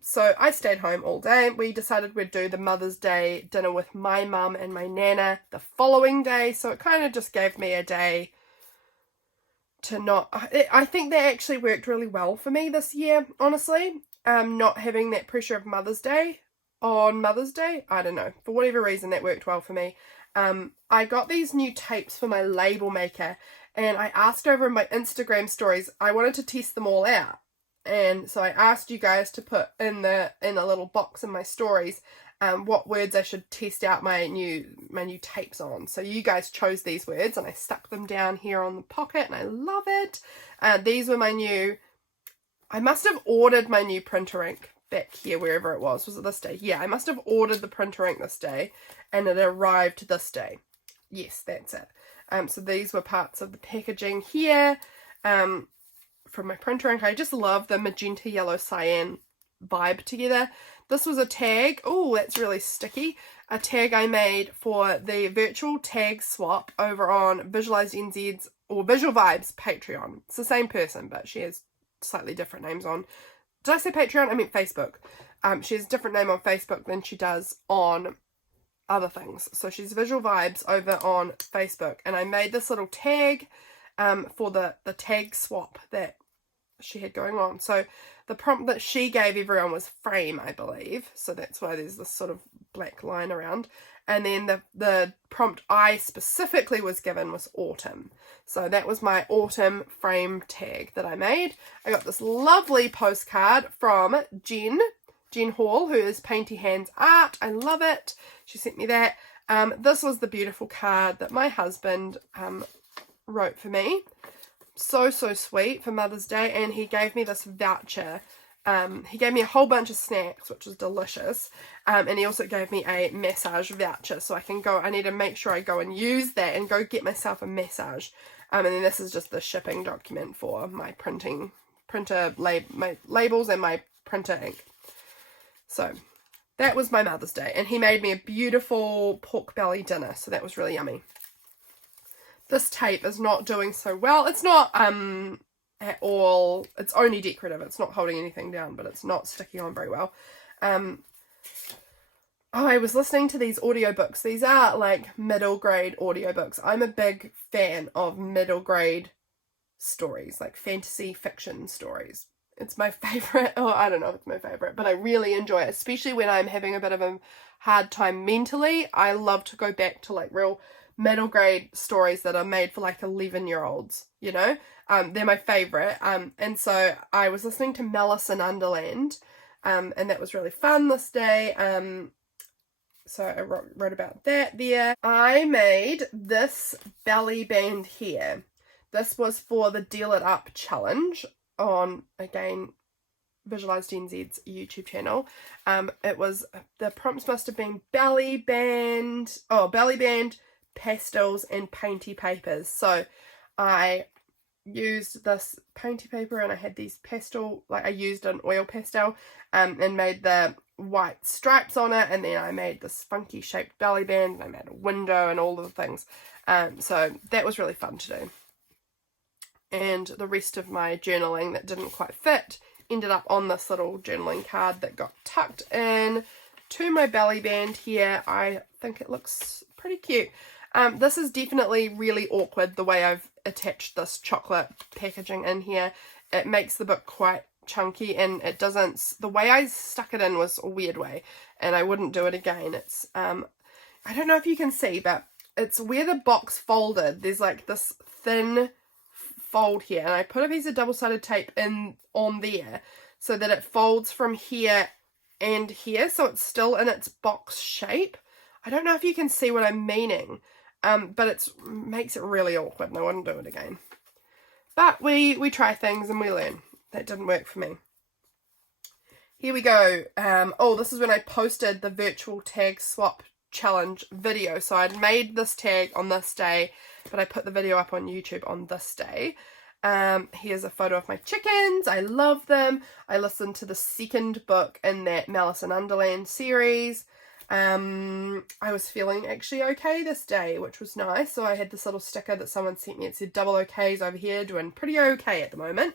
So I stayed home all day. We decided we'd do the Mother's Day dinner with my mum and my Nana the following day. So it kind of just gave me a day to not... I think that actually worked really well for me this year, honestly. Not having that pressure of Mother's Day on Mother's Day. I don't know. For whatever reason, that worked well for me. I got these new tapes for my label maker, and I asked over in my Instagram stories, I wanted to test them all out. And so I asked you guys to put in a little box in my stories what words I should test out my new tapes on. So you guys chose these words, and I stuck them down here on the pocket, and I love it. These were my new... I must have ordered my new printer ink back here, wherever it was. Was it this day? Yeah, I must have ordered the printer ink this day, and it arrived this day. Yes, that's it. So these were parts of the packaging here. from my printer ink. I just love the magenta, yellow, cyan vibe together. This was a tag. Oh, that's really sticky. A tag I made for the virtual tag swap over on VisualisedNZ's or Visual Vibes Patreon. It's the same person, but she has slightly different names on. Did I say Patreon? I meant Facebook. She has a different name on Facebook than she does on other things. So she's Visual Vibes over on Facebook, and I made this little tag for the tag swap that she had going on. So the prompt that she gave everyone was frame, I believe. So that's why there's this sort of black line around. And then the prompt I specifically was given was autumn. So that was my autumn frame tag that I made. I got this lovely postcard from Jen Hall, who is Painty Hands Art. I love it. She sent me that. This was the beautiful card that my husband wrote for me. So sweet for Mother's Day, and he gave me this voucher. He gave me a whole bunch of snacks, which was delicious, and he also gave me a massage voucher, so I need to make sure I go and use that and go get myself a massage. And then this is just the shipping document for my my labels and my printer ink. So that was my Mother's Day, and he made me a beautiful pork belly dinner, so that was really yummy. This tape is not doing so well. It's not at all, it's only decorative. It's not holding anything down, but it's not sticking on very well. I was listening to these audiobooks. These are like middle grade audiobooks. I'm a big fan of middle grade stories, like fantasy fiction stories. It's my favorite. Oh, I don't know if it's my favorite, but I really enjoy it, especially when I'm having a bit of a hard time mentally. I love to go back to like real middle grade stories that are made for like 11-year-olds, you know. They're my favorite. And so I was listening to Alice in Underland, and that was really fun this day. So I wrote about that there. I made this belly band here. This was for the Deal It Up challenge on, again, VisualisedNZ's YouTube channel. It was, the prompts must have been belly band, pastels, and painty papers. So I used this painty paper, and I had these pastel, like I used an oil pastel, and made the white stripes on it, and then I made this funky shaped belly band, and I made a window and all of the things. So that was really fun to do. And the rest of my journaling that didn't quite fit ended up on this little journaling card that got tucked in to my belly band here. I think it looks pretty cute. This is definitely really awkward, the way I've attached this chocolate packaging in here. It makes the book quite chunky, and it doesn't, the way I stuck it in was a weird way, and I wouldn't do it again. It's, I don't know if you can see, but it's where the box folded. There's like this thin fold here, and I put a piece of double-sided tape on there so that it folds from here and here, so it's still in its box shape. I don't know if you can see what I'm meaning, but it makes it really awkward, and I wouldn't do it again. But we try things and we learn. That didn't work for me. Here we go. Oh, this is when I posted the virtual tag swap challenge video. So I'd made this tag on this day, but I put the video up on YouTube on this day. Here's a photo of my chickens. I love them. I listened to the second book in that Alice in Underland series. I was feeling actually okay this day, which was nice. So I had this little sticker that someone sent me. It said double okays over here, doing pretty okay at the moment.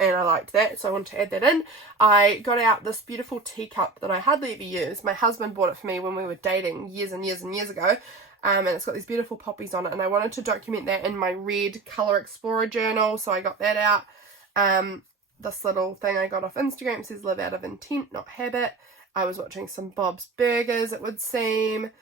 And I liked that, so I wanted to add that in. I got out this beautiful teacup that I hardly ever use. My husband bought it for me when we were dating years and years and years ago. And it's got these beautiful poppies on it. And I wanted to document that in my red Colour Explorer journal, so I got that out. This little thing I got off Instagram says live out of intent, not habit. I was watching some Bob's Burgers, it would seem.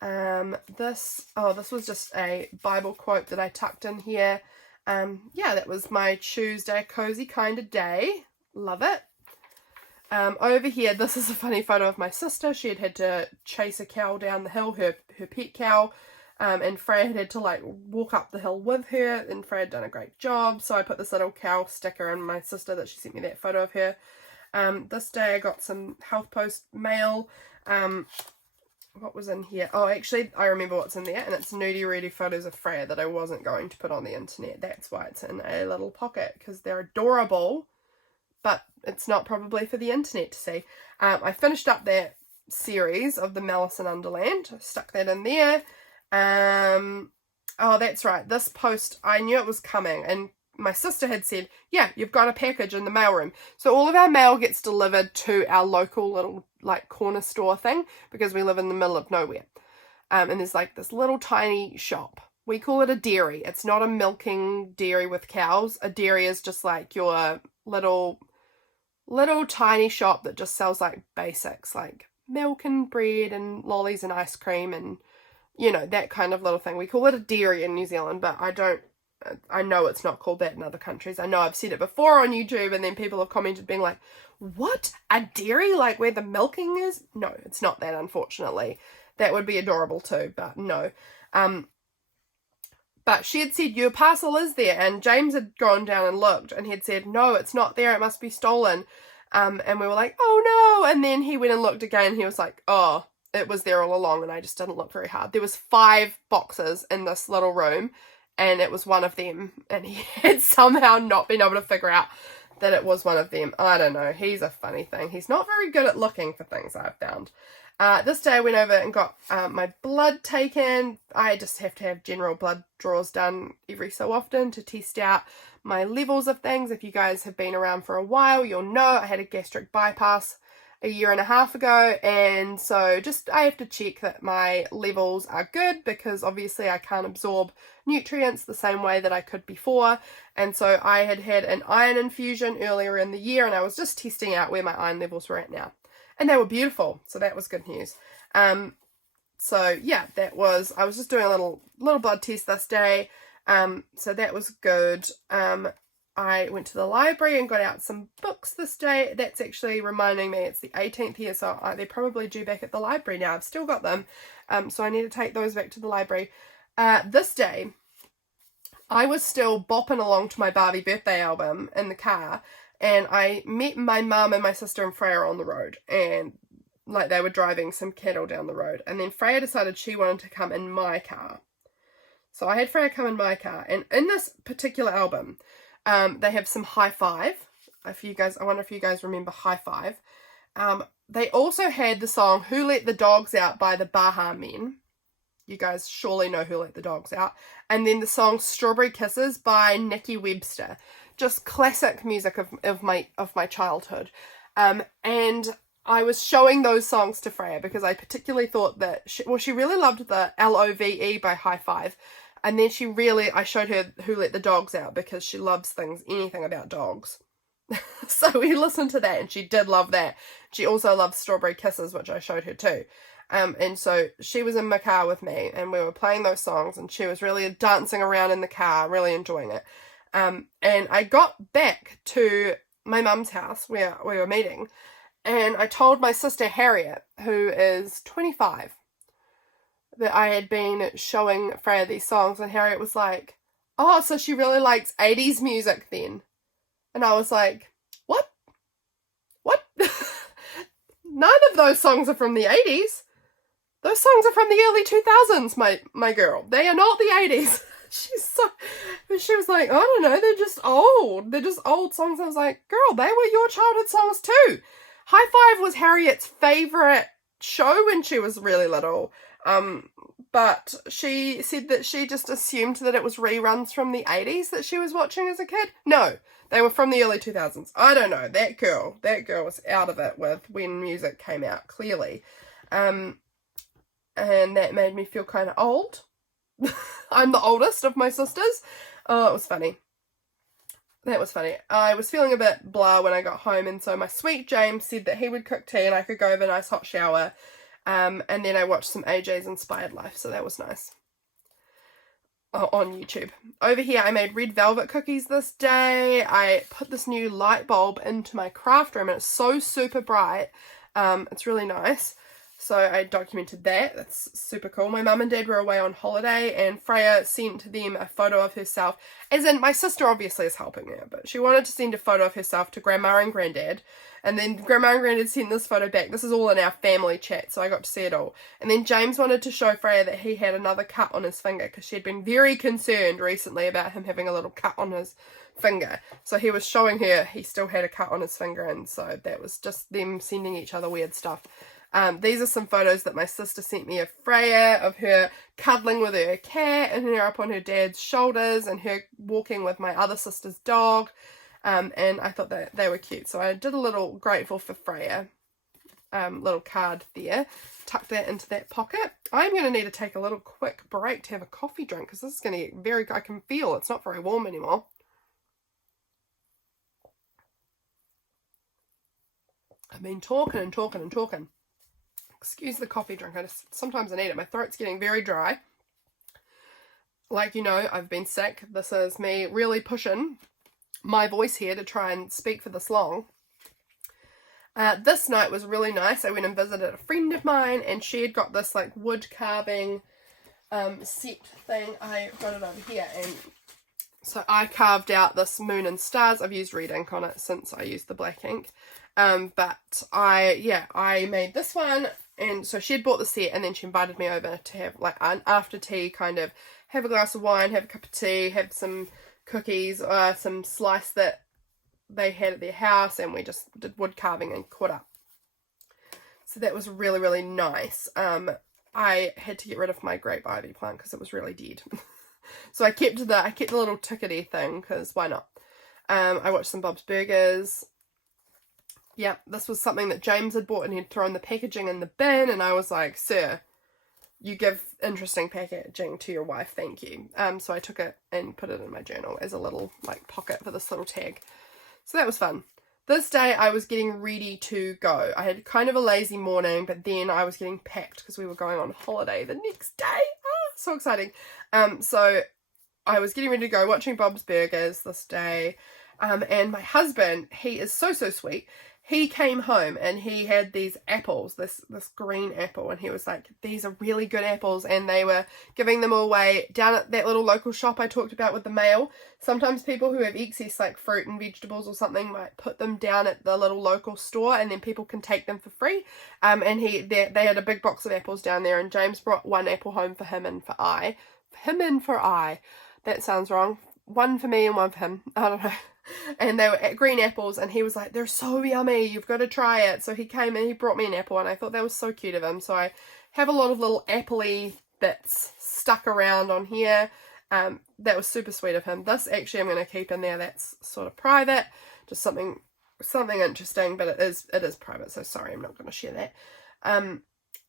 This was just a Bible quote that I tucked in here. Yeah, that was my Tuesday cozy kind of day. Love it. Over here, this is a funny photo of my sister. She had to chase a cow down the hill, her pet cow, and Freya had to like walk up the hill with her, and Freya had done a great job. So I put this little cow sticker in my sister that she sent me that photo of her. This day I got some Health Post mail. what was in here? Oh, actually, I remember what's in there, and it's nudie ready photos of Freya that I wasn't going to put on the internet. That's why it's in a little pocket, because they're adorable, but it's not probably for the internet to see. I finished up that series of the Malice in Underland. I stuck that in there. Oh, that's right. This post, I knew it was coming, and my sister had said, yeah, you've got a package in the mailroom. So all of our mail gets delivered to our local little like corner store thing, because we live in the middle of nowhere. And there's like this little tiny shop. We call it a dairy. It's not a milking dairy with cows. A dairy is just like your little tiny shop that just sells like basics like milk and bread and lollies and ice cream and, you know, that kind of little thing. We call it a dairy in New Zealand, but I know it's not called that in other countries. I know I've said it before on YouTube, and then people have commented being like, what? A dairy? Like where the milking is? No, it's not that, unfortunately. That would be adorable too, but no. But she had said, your parcel is there, and James had gone down and looked, and he had said, no, it's not there, it must be stolen. And we were like, oh no, and then he went and looked again, and he was like, oh, it was there all along, and I just didn't look very hard. There was 5 boxes in this little room, and it was one of them, and he had somehow not been able to figure out that it was one of them. I don't know, he's a funny thing. He's not very good at looking for things, I've found. This day I went over and got my blood taken. I just have to have general blood draws done every so often to test out my levels of things. If you guys have been around for a while, you'll know I had a gastric bypass a 1.5 years ago, and so just I have to check that my levels are good, because obviously I can't absorb nutrients the same way that I could before. And so I had an iron infusion earlier in the year, and I was just testing out where my iron levels were at now, and they were beautiful, so that was good news. So yeah, I was just doing a little blood test this day, so that was good. I went to the library and got out some books this day. That's actually reminding me it's the 18th here, so they're probably due back at the library now. I've still got them, so I need to take those back to the library. This day, I was still bopping along to my Barbie birthday album in the car, and I met my mum and my sister and Freya on the road, and like they were driving some cattle down the road, and then Freya decided she wanted to come in my car. So I had Freya come in my car, and in this particular album, they have some High Five. I wonder if you guys remember High Five. They also had the song Who Let the Dogs Out by the Baha Men. You guys surely know Who Let the Dogs Out. And then the song Strawberry Kisses by Nikki Webster. Just classic music of my childhood. And I was showing those songs to Freya because I particularly thought that she really loved the LOVE by High Five. And then I showed her Who Let the Dogs Out because she loves anything about dogs. So we listened to that, and she did love that. She also loves Strawberry Kisses, which I showed her too. And so she was in my car with me, and we were playing those songs, and she was really dancing around in the car, really enjoying it. And I got back to my mum's house where we were meeting, and I told my sister Harriet, who is 25, that I had been showing Freya these songs, and Harriet was like, oh, so she really likes 80s music then. And I was like, what? None of those songs are from the 80s. Those songs are from the early 2000s, my girl. They are not the 80s. She was like, I don't know, they're just old. They're just old songs. I was like, girl, they were your childhood songs too. High Five was Harriet's favourite show when she was really little. But she said that she just assumed that it was reruns from the 80s that she was watching as a kid. No, they were from the early 2000s. I don't know. That girl was out of it with when music came out, clearly. And that made me feel kind of old. I'm the oldest of my sisters. Oh, it was funny. That was funny. I was feeling a bit blah when I got home, and so my sweet James said that he would cook tea and I could go have a nice hot shower. And then I watched some Ajsinspiredlife, so that was nice. On YouTube. Over here, I made red velvet cookies this day. I put this new light bulb into my craft room, and it's so super bright. It's really nice. So I documented that. That's super cool. My mum and dad were away on holiday, and Freya sent them a photo of herself. As in, my sister obviously is helping her, but she wanted to send a photo of herself to Grandma and Granddad. And then Grandma and Granddad sent this photo back. This is all in our family chat, so I got to see it all. And then James wanted to show Freya that he had another cut on his finger, because she had been very concerned recently about him having a little cut on his finger. So he was showing her he still had a cut on his finger, and so that was just them sending each other weird stuff. These are some photos that my sister sent me of Freya, of her cuddling with her cat and her up on her dad's shoulders and her walking with my other sister's dog. And I thought that they were cute. So I did a little grateful for Freya little card there. Tuck that into that pocket. I'm going to need to take a little quick break to have a coffee drink, because this is going to get very, I can feel it's not very warm anymore. I've been talking and talking and talking. Excuse the coffee drink. Sometimes I need it. My throat's getting very dry. Like, you know, I've been sick. This is me really pushing my voice here to try and speak for this long. This night was really nice. I went and visited a friend of mine, and she had got this like wood carving set thing. I got it over here, and so I carved out this moon and stars. I've used red ink on it since I used the black ink. But I made this one, and so she had bought the set, and then she invited me over to have like an after tea, kind of have a glass of wine, have a cup of tea, have some cookies, some slice that they had at their house, and we just did wood carving and caught up. So that was really, really nice. I had to get rid of my grape ivy plant because it was really dead. So I kept the little tickety thing, because why not? I watched some Bob's Burgers. Yeah, this was something that James had bought, and he'd thrown the packaging in the bin, and I was like, sir, you give interesting packaging to your wife, thank you. So I took it and put it in my journal as a little like pocket for this little tag. So that was fun. This day I was getting ready to go. I had kind of a lazy morning, but then I was getting packed because we were going on holiday the next day. So exciting. So I was getting ready to go, watching Bob's Burgers this day. And my husband, he is so sweet. He came home and he had these apples, this green apple, and he was like, these are really good apples, and they were giving them away down at that little local shop I talked about with the mail. Sometimes people who have excess like fruit and vegetables or something might put them down at the little local store, and then people can take them for free. And they had a big box of apples down there, and James brought one apple home for him and for I. For him and for I. That sounds wrong. One for me and one for him. I don't know. And they were green apples, and he was like, they're so yummy, you've got to try it. So he came and he brought me an apple, and I thought that was so cute of him. So I have a lot of little appley bits stuck around on here. That was super sweet of him. This actually I'm going to keep in there. That's sort of private, just something interesting, but it is private, so sorry, I'm not going to share that.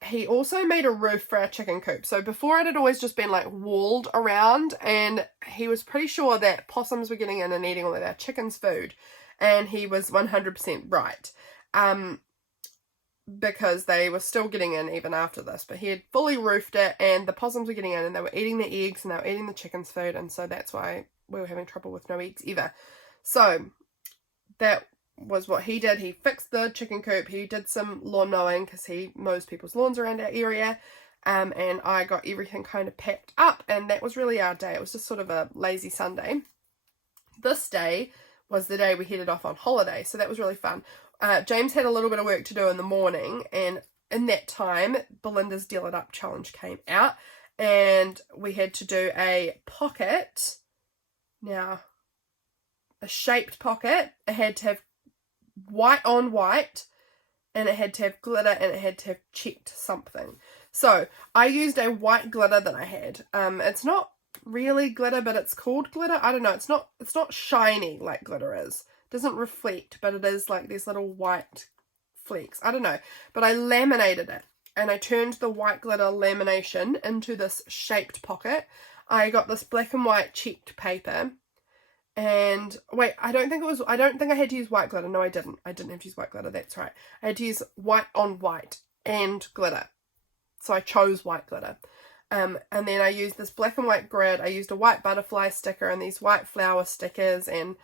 He also made a roof for our chicken coop. So before it had always just been like walled around, and he was pretty sure that possums were getting in and eating all of our chicken's food. And he was 100% right. Because they were still getting in even after this. But he had fully roofed it, and the possums were getting in, and they were eating the eggs, and they were eating the chicken's food. And so that's why we were having trouble with no eggs either. So that was what he did. He fixed the chicken coop. He did some lawn mowing because he mows people's lawns around our area. And I got everything kind of packed up, and that was really our day. It was just sort of a lazy Sunday. This day was the day we headed off on holiday, so that was really fun. James had a little bit of work to do in the morning, and in that time Belinda's Deal It Up challenge came out, and we had to do a pocket. Now, a shaped pocket. It had to have white on white, and it had to have glitter, and it had to have checked something. So I used a white glitter that I had. It's not really glitter, but it's called glitter. I don't know. It's not shiny like glitter is. It doesn't reflect, but it is like these little white flecks. I don't know. But I laminated it, and I turned the white glitter lamination into this shaped pocket. I got this black and white checked paper. And wait, I don't think I had to use white glitter. No, I didn't. I didn't have to use white glitter. That's right. I had to use white on white and glitter. So I chose white glitter. And then I used this black and white grid. I used a white butterfly sticker and these white flower stickers. And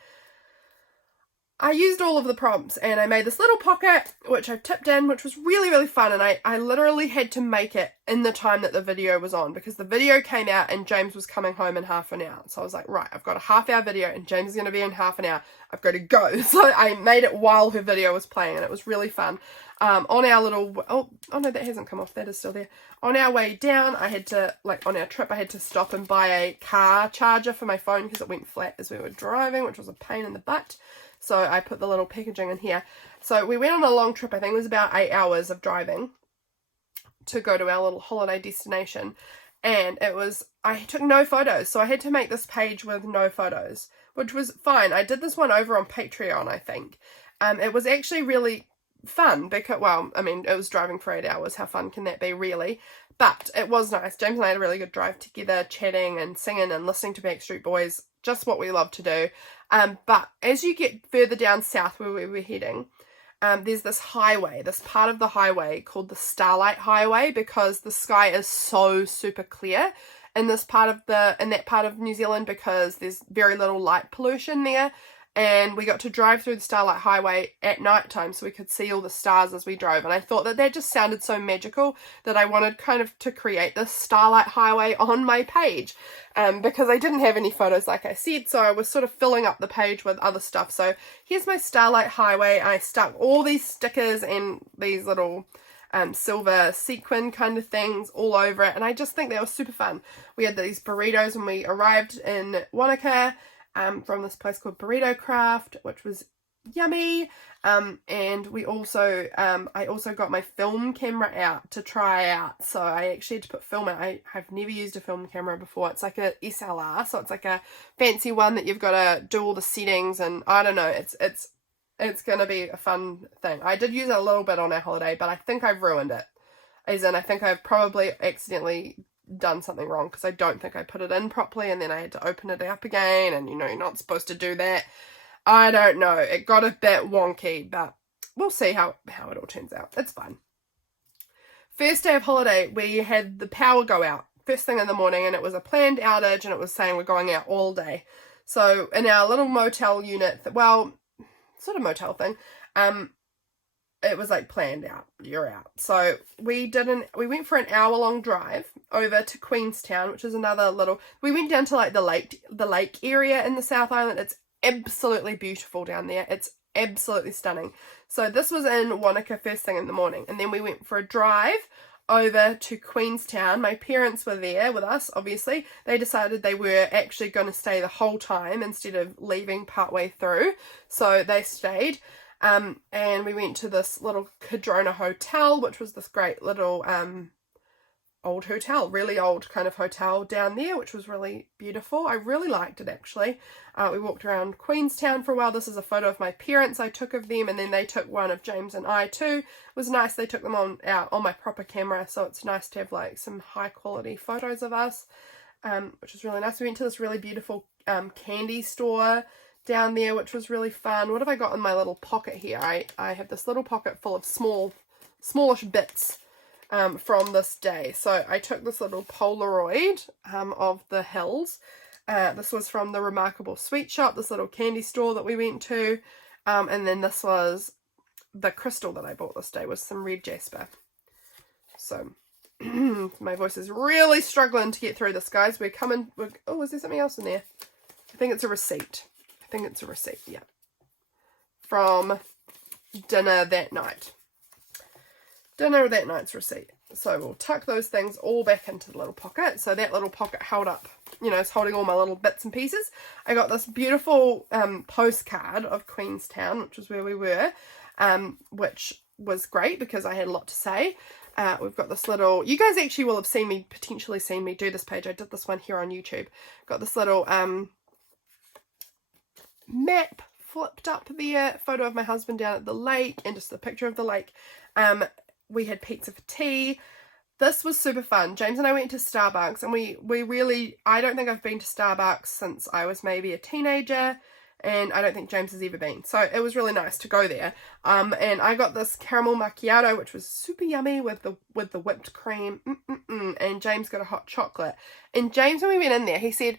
I used all of the prompts and I made this little pocket which I tipped in, which was really, really fun, and I literally had to make it in the time that the video was on because the video came out and James was coming home in half an hour. So I was like, right, I've got a half-hour video and James is going to be in half an hour. I've got to go. So I made it while her video was playing and it was really fun. On our little, oh no, that hasn't come off, that is still there. On our way down, I had to, like on our trip, I had to stop and buy a car charger for my phone because it went flat as we were driving, which was a pain in the butt. So I put the little packaging in here. So we went on a long trip. I think it was about 8 hours of driving to go to our little holiday destination. And it was, I took no photos. So I had to make this page with no photos, which was fine. I did this one over on Patreon, I think. It was actually really fun because, well, I mean, it was driving for 8 hours. How fun can that be, really? But it was nice. James and I had a really good drive together, chatting and singing and listening to Backstreet Boys. Just what we love to do. But as you get further down south where we were heading, there's this highway, this part of the highway called the Starlight Highway, because the sky is so super clear in that part of New Zealand because there's very little light pollution there. And we got to drive through the Starlight Highway at night time so we could see all the stars as we drove. And I thought that just sounded so magical that I wanted kind of to create this Starlight Highway on my page. Because I didn't have any photos, like I said, so I was sort of filling up the page with other stuff. So here's my Starlight Highway. I stuck all these stickers and these little silver sequin kind of things all over it. And I just think that was super fun. We had these burritos when we arrived in Wanaka. From this place called Burrito Craft, which was yummy. And we also, I also got my film camera out to try out. So I actually had to put film out. I've never used a film camera before. It's like a SLR, so it's like a fancy one that you've got to do all the settings, and I don't know. It's gonna be a fun thing. I did use it a little bit on our holiday, but I think I've ruined it. As in, I think I've probably accidentally done something wrong because I don't think I put it in properly, and then I had to open it up again, and you know, you're not supposed to do that. I don't know, it got a bit wonky, but we'll see how it all turns out. It's fine. First day of holiday, we had the power go out first thing in the morning, and it was a planned outage, and it was saying we're going out all day. So in our little motel unit, well, sort of motel thing, it was like planned out, you're out. So we went for an hour-long drive over to Queenstown, which is another little, we went down to like the lake area in the South Island. It's absolutely beautiful down there. It's absolutely stunning. So this was in Wanaka first thing in the morning, and then we went for a drive over to Queenstown. My parents were there with us, obviously. They decided they were actually going to stay the whole time instead of leaving partway through, so they stayed. And we went to this little Cadrona hotel, which was this great little old hotel, really old kind of hotel down there, which was really beautiful. I really liked it, actually. We walked around Queenstown for a while. This is a photo of my parents I took of them, and then they took one of James and I too. It was nice. They took them on my proper camera, so it's nice to have like some high quality photos of us, which was really nice. We went to this really beautiful candy store down there, which was really fun. What have I got in my little pocket here? I have this little pocket full of smallish bits from this day. So I took this little Polaroid of the hills. This was from the Remarkable Sweet Shop, this little candy store that we went to. And then this was the crystal that I bought this day, with some red jasper. So my voice is really struggling to get through this, guys. Oh, is there something else in there? I think it's a receipt. Yeah. From dinner that night. Dinner that night's receipt. So we'll tuck those things all back into the little pocket. So that little pocket held up, you know, it's holding all my little bits and pieces. I got this beautiful postcard of Queenstown, which is where we were, which was great because I had a lot to say. We've got this little, you guys actually will have potentially seen me do this page. I did this one here on YouTube. Got this little map flipped up there, photo of my husband down at the lake, and just the picture of the lake. We had pizza for tea. This was super fun. James and I went to Starbucks, and we really, I don't think I've been to Starbucks since I was maybe a teenager, and I don't think James has ever been. So it was really nice to go there. And I got this caramel macchiato, which was super yummy with the whipped cream. And James got a hot chocolate. And James, when we went in there, he said,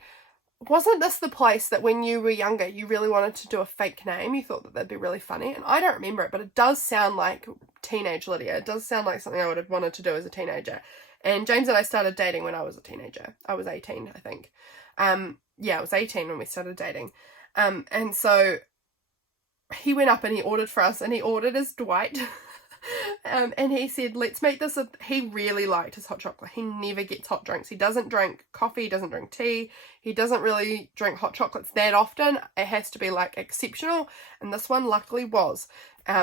wasn't this the place that when you were younger, you really wanted to do a fake name? You thought that that'd be really funny. And I don't remember it, but it does sound like teenage Lydia. It does sound like something I would have wanted to do as a teenager. And James and I started dating when I was a teenager. I was 18, I think. Yeah, I was 18 when we started dating. And so he went up and he ordered for us, and he ordered as Dwight. And he said, let's make this he really liked his hot chocolate. He never gets hot drinks. He doesn't drink coffee, he doesn't drink tea, he doesn't really drink hot chocolates that often. It has to be like exceptional, and this one luckily was,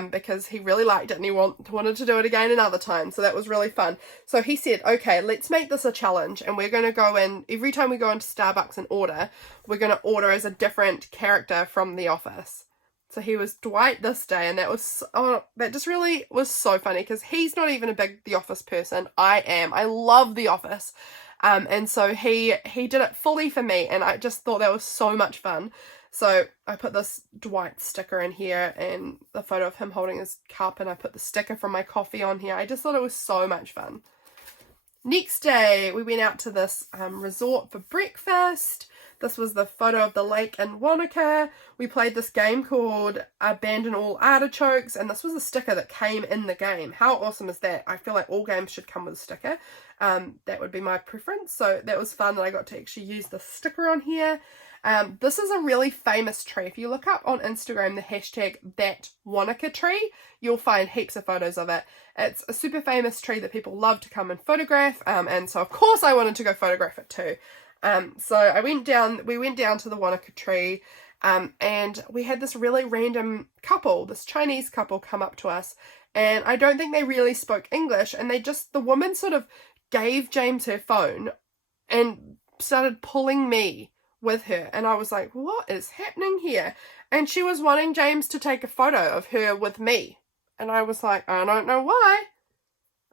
because he really liked it and he wanted to do it again another time, so that was really fun. So he said, okay, let's make this a challenge, and we're going to go in, every time we go into Starbucks and order, we're going to order as a different character from The Office. So he was Dwight this day, and that was, that just really was so funny, because he's not even a big The Office person. I am. I love The Office. And so he did it fully for me, and I just thought that was so much fun. So I put this Dwight sticker in here, and the photo of him holding his cup, and I put the sticker from my coffee on here. I just thought it was so much fun. Next day, we went out to this resort for breakfast. This was the photo of the lake in Wanaka. We played this game called Abandon All Artichokes, and this was a sticker that came in the game. How awesome is that? I feel like all games should come with a sticker. That would be my preference, so that was fun that I got to actually use the sticker on here. This is a really famous tree. If you look up on Instagram the hashtag #ThatWanakaTree, you'll find heaps of photos of it. It's a super famous tree that people love to come and photograph, and so of course I wanted to go photograph it too. So we went down to the Wanaka tree, and we had this really random couple, this Chinese couple, come up to us, and I don't think they really spoke English, and the woman sort of gave James her phone and started pulling me with her, and I was like, what is happening here? And she was wanting James to take a photo of her with me, and I was like, I don't know why,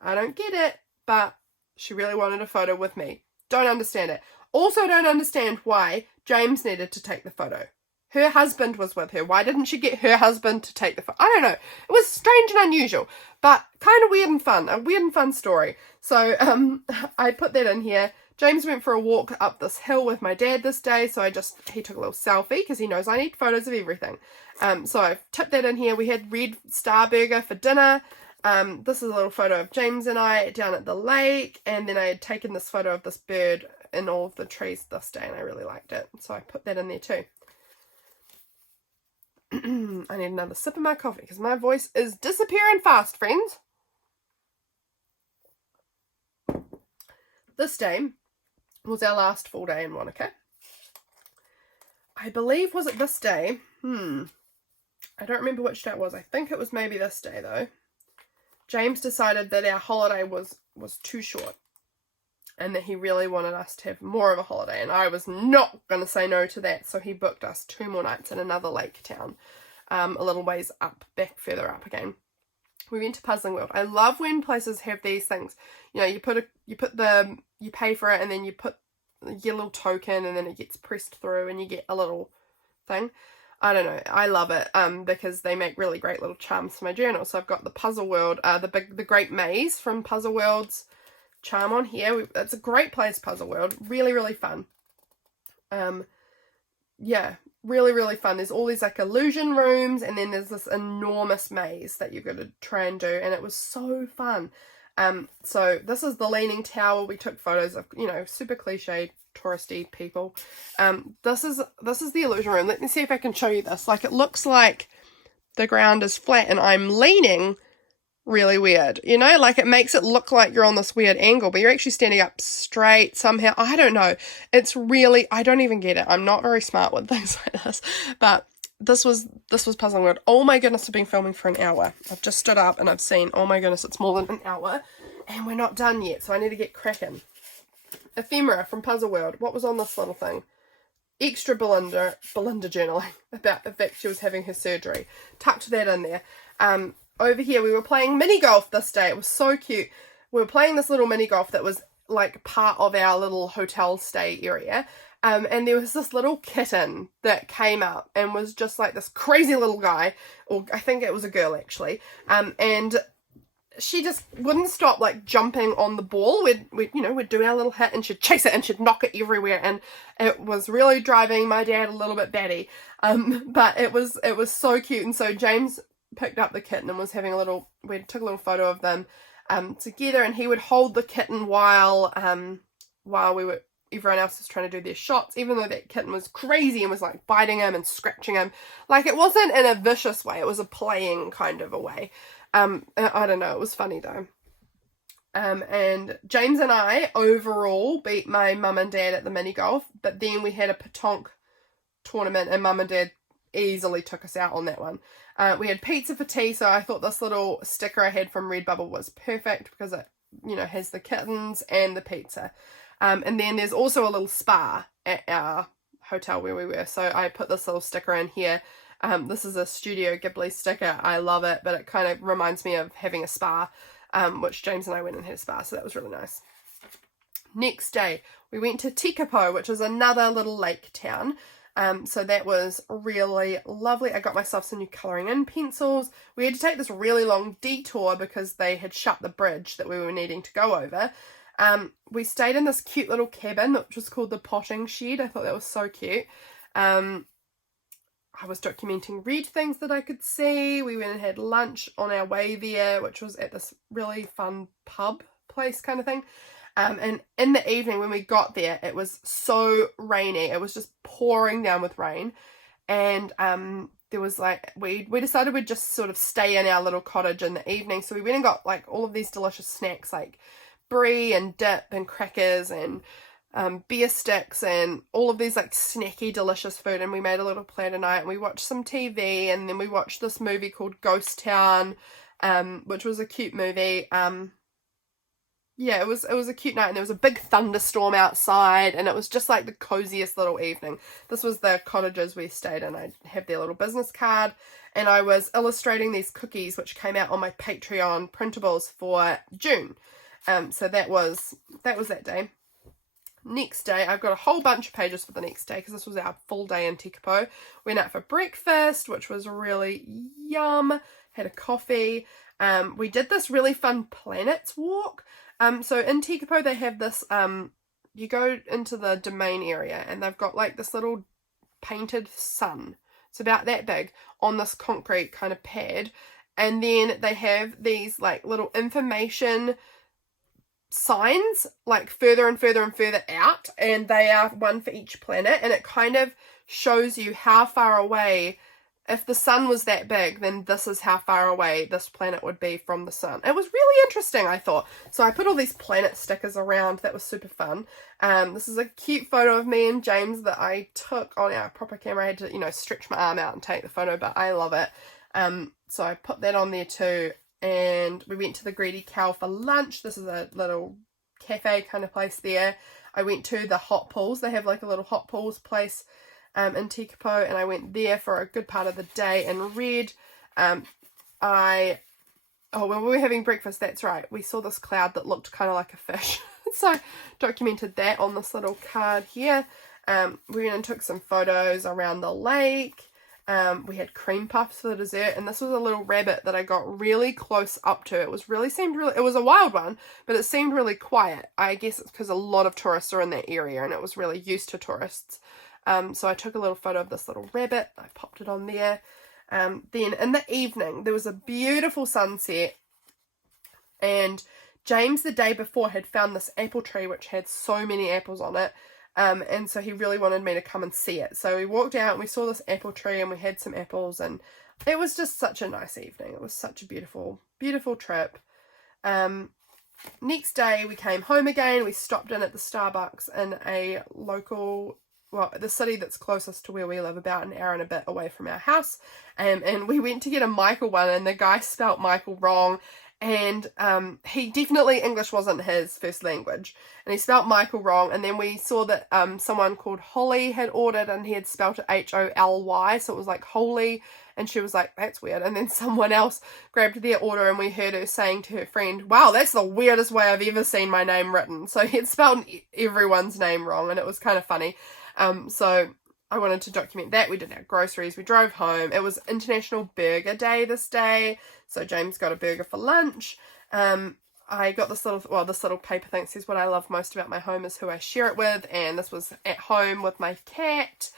I don't get it, but she really wanted a photo with me. Don't understand it. Also don't understand why James needed to take the photo. Her husband was with her. Why didn't she get her husband to take the photo? I don't know. It was strange and unusual, but kind of weird and fun. A weird and fun story. So I put that in here. James went for a walk up this hill with my dad this day, so he took a little selfie because he knows I need photos of everything. So I tipped that in here. We had Red Star Burger for dinner. This is a little photo of James and I down at the lake, and then I had taken this photo of this bird in all of the trees this day, and I really liked it, so I put that in there too. I need another sip of my coffee because my voice is disappearing fast, friends. This day was our last full day in Wanaka. I believe, was it this day? I don't remember which day it was. I think it was maybe this day though. James decided that our holiday was too short, and that he really wanted us to have more of a holiday, and I was not going to say no to that, so he booked us 2 more nights in another lake town, a little ways up, back further up again. We went to Puzzling World. I love when places have these things. You know, you pay for it, and then you put your little token, and then it gets pressed through, and you get a little thing. I don't know. I love it because they make really great little charms for my journal. So I've got the Puzzle World, the Great Maze from Puzzle World's charm on here. It's a great place, Puzzle World. Really, really fun. Yeah, really, really fun. There's all these like illusion rooms, and then there's this enormous maze that you've got to try and do, and it was so fun. So this is the Leaning Tower. We took photos of, you know, super cliche touristy people. This is the illusion room. Let me see if I can show you this. Like, it looks like the ground is flat and I'm leaning really weird, you know, like it makes it look like you're on this weird angle, but you're actually standing up straight somehow. I don't know. It's really, I don't even get it. I'm not very smart with things like this, but this was Puzzling World. Oh my goodness, I've been filming for an hour. I've just stood up and I've seen, oh my goodness, it's more than an hour and we're not done yet, so I need to get cracking. Ephemera from Puzzle World. What was on this little thing? Extra Belinda journaling about the fact she was having her surgery. Tucked that in there. Over here we were playing mini golf this day. It was so cute. We were playing this little mini golf that was like part of our little hotel stay area. And there was this little kitten that came up and was just like this crazy little guy, or I think it was a girl actually. And she just wouldn't stop like jumping on the ball. We'd do our little hit and she'd chase it and she'd knock it everywhere, and it was really driving my dad a little bit batty. But it was so cute. And so James picked up the kitten and was having we took a little photo of them together, and he would hold the kitten while everyone else was trying to do their shots, even though that kitten was crazy and was like biting him and scratching him. Like, it wasn't in a vicious way, it was a playing kind of a way. I don't know, it was funny though. And James and I overall beat my mum and dad at the mini golf, but then we had a petanque tournament and mum and dad easily took us out on that one. We had pizza for tea, so I thought this little sticker I had from Redbubble was perfect because it, has the kittens and the pizza. And then there's also a little spa at our hotel where we were, so I put this little sticker in here. This is a Studio Ghibli sticker. I love it, but it kind of reminds me of having a spa, which James and I went and had a spa, so that was really nice. Next day, we went to Tekapo, which is another little lake town. So that was really lovely. I got myself some new colouring in pencils. We had to take this really long detour because they had shut the bridge that we were needing to go over. We stayed in this cute little cabin, which was called the Potting Shed. I thought that was so cute. I was documenting red things that I could see. We went and had lunch on our way there, which was at this really fun pub place kind of thing. And in the evening when we got there, it was so rainy. It was just pouring down with rain. And there was like, we decided we'd just sort of stay in our little cottage in the evening. So we went and got like all of these delicious snacks like brie and dip and crackers and beer sticks and all of these like snacky delicious food, and we made a little play tonight and we watched some TV, and then we watched this movie called Ghost Town, which was a cute movie. Yeah, it was a cute night, and there was a big thunderstorm outside, and it was just like the coziest little evening. This was the cottages we stayed in. I have their little business card, and I was illustrating these cookies which came out on my Patreon printables for June. So that was that day. Next day, I've got a whole bunch of pages for the next day because this was our full day in Tekapo. Went out for breakfast, which was really yum. Had a coffee. We did this really fun planets walk. So in Tekapo, they have this, you go into the domain area and they've got like this little painted sun. It's about that big on this concrete kind of pad. And then they have these like little information signs like further and further and further out, and they are one for each planet, and it kind of shows you how far away, if the sun was that big, then this is how far away this planet would be from the sun. It was really interesting, I thought. So I put all these planet stickers around. That was super fun. This is a cute photo of me and James that I took on our proper camera. I had to, stretch my arm out and take the photo, but I love it. So I put that on there too. And we went to the Greedy Cow for lunch. This is a little cafe kind of place there. I went to the hot pools. They have like a little hot pools place in Tekapo, and I went there for a good part of the day and read. When we were having breakfast, that's right, we saw this cloud that looked kind of like a fish. So I documented that on this little card here. We went and took some photos around the lake. We had cream puffs for the dessert, and this was a little rabbit that I got really close up to. It was it was a wild one, but it seemed really quiet. I guess it's because a lot of tourists are in that area and it was really used to tourists. So I took a little photo of this little rabbit. I popped it on there. Then in the evening, there was a beautiful sunset, and James the day before had found this apple tree which had so many apples on it. And so he really wanted me to come and see it. So we walked out and we saw this apple tree and we had some apples, and it was just such a nice evening. It was such a beautiful, beautiful trip. Next day we came home again. We stopped in at the Starbucks in a local, the city that's closest to where we live, about an hour and a bit away from our house. And we went to get a Michael one, and the guy spelt Michael wrong. And he definitely, English wasn't his first language, and he spelt Michael wrong. And then we saw that someone called Holly had ordered, and he had spelt it Holy, so it was like holy, and she was like, that's weird. And then someone else grabbed their order, and we heard her saying to her friend, wow, that's the weirdest way I've ever seen my name written. So he had spelled everyone's name wrong, and it was kind of funny. So I wanted to document that. We did our groceries, we drove home. It was International Burger Day this day, so James got a burger for lunch. I got this little paper thing. It says, what I love most about my home is who I share it with, and this was at home with my cat.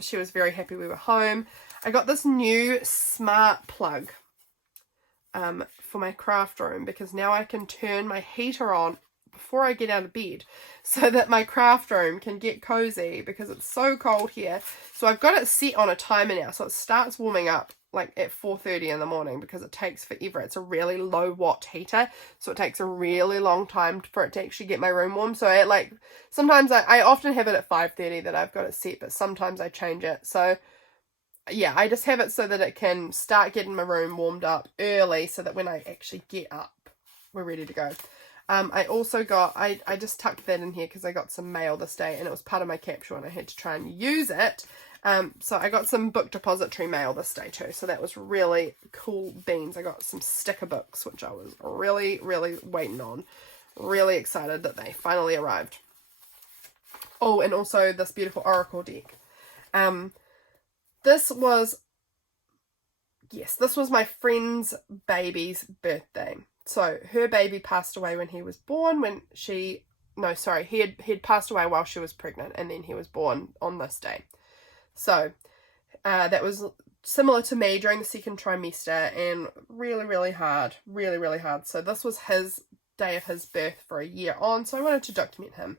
She was very happy we were home. I got this new smart plug for my craft room, because now I can turn my heater on before I get out of bed so that my craft room can get cozy, because it's so cold here. So I've got it set on a timer now, so it starts warming up like at 4:30 in the morning, because it takes forever. It's a really low watt heater, so it takes a really long time for it to actually get my room warm. So sometimes I often have it at 5:30 that I've got it set, but sometimes I change it. So yeah, I just have it so that it can start getting my room warmed up early, so that when I actually get up, we're ready to go. I also got, I just tucked that in here because I got some mail this day, and it was part of my capsule and I had to try and use it. So I got some book depository mail this day too, so that was really cool beans. I got some sticker books, which I was really, really waiting on. Really excited that they finally arrived. Oh, and also this beautiful oracle deck. This was my friend's baby's birthday. So her baby passed away when he was born, he had passed away while she was pregnant, and then he was born on this day. So that was similar to me during the second trimester, and really, really hard. Really, really hard. So this was his day of his birth for a year on, so I wanted to document him.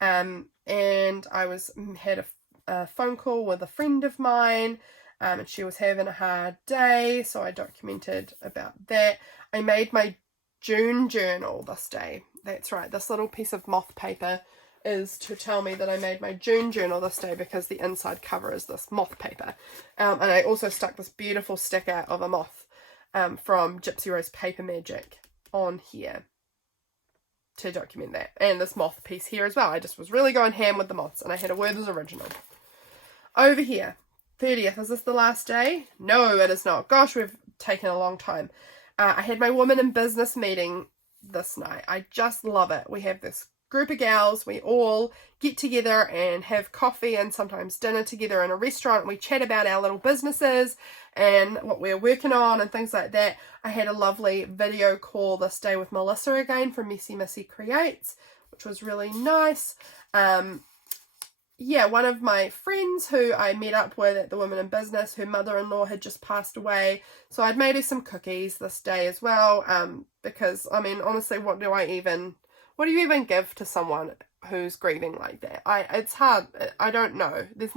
And I had a phone call with a friend of mine, and she was having a hard day, so I documented about that. I made my June journal this day. That's right, this little piece of moth paper is to tell me that I made my June journal this day, because the inside cover is this moth paper. And I also stuck this beautiful sticker of a moth from Gypsy Rose Paper Magic on here to document that. And this moth piece here as well. I just was really going ham with the moths, and I had a Werther's original. Over here, 30th, is this the last day? No, it is not. Gosh, we've taken a long time. I had my woman in business meeting this night. I just love it. We have this group of gals. We all get together and have coffee and sometimes dinner together in a restaurant. We chat about our little businesses and what we're working on and things like that. I had a lovely video call this day with Melissa again from MessyMissyCreates, which was really nice. Yeah, one of my friends who I met up with at the Women in Business, her mother-in-law had just passed away, so I'd made her some cookies this day as well, because, I mean, honestly, what do you even give to someone who's grieving like that? It's hard. I don't know. There's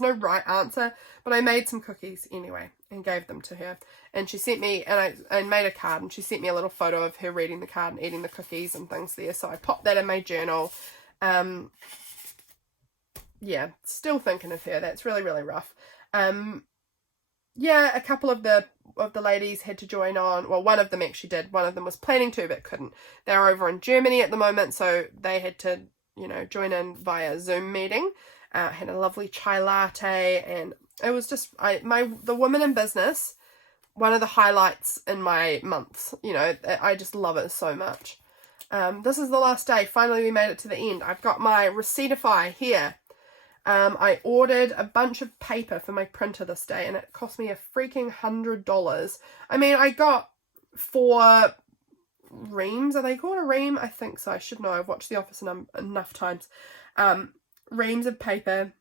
no right answer, but I made some cookies anyway and gave them to her, and she sent me, and I made a card, and she sent me a little photo of her reading the card and eating the cookies and things there, so I popped that in my journal. Yeah, still thinking of her. That's really, really rough. Yeah, a couple of the ladies had to join on. Well, one of them actually did. One of them was planning to, but couldn't. They're over in Germany at the moment, so they had to, join in via Zoom meeting. Had a lovely chai latte, and it was just the Women in Business, one of the highlights in my months. I just love it so much. This is the last day. Finally, we made it to the end. I've got my Receiptify here. I ordered a bunch of paper for my printer this day, and it cost me a freaking $100. I mean, I got 4 reams. Are they called a ream? I think so. I should know. I've watched The Office enough times. Reams of paper.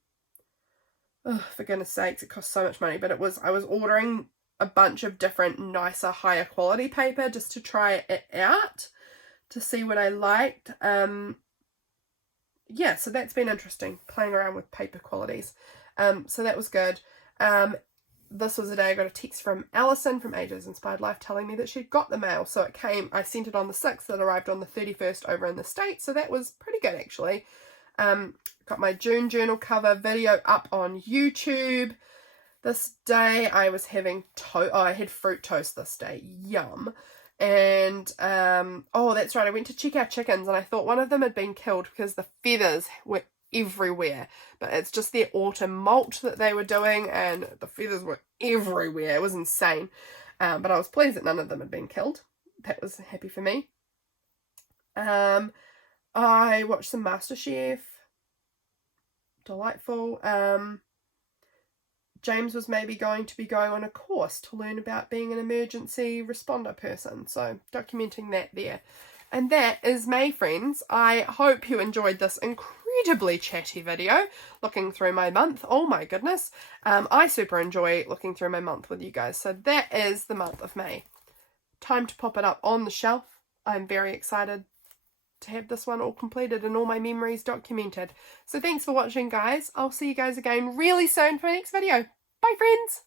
Oh, for goodness sakes, it cost so much money. But I was ordering a bunch of different nicer, higher quality paper just to try it out to see what I liked. Yeah, so that's been interesting, playing around with paper qualities. So that was good. This was the day I got a text from Alison from Ajsinspiredlife telling me that she'd got the mail. So it came, I sent it on the 6th, it arrived on the 31st over in the States. So that was pretty good, actually. Got my June journal cover video up on YouTube. This day I was having I had fruit toast this day. Yum. And oh, that's right, I went to check our chickens, and I thought one of them had been killed because the feathers were everywhere, but it's just their autumn molt that they were doing, and the feathers were everywhere. It was insane. But I was pleased that none of them had been killed. That was happy for me. I watched some MasterChef. delightful. James was maybe going to be going on a course to learn about being an emergency responder person, so documenting that there. And that is May, friends. I hope you enjoyed this incredibly chatty video, looking through my month. Oh my goodness. I super enjoy looking through my month with you guys. So that is the month of May. Time to pop it up on the shelf. I'm very excited to have this one all completed and all my memories documented. So thanks for watching, guys. I'll see you guys again really soon for my next video. Bye, friends.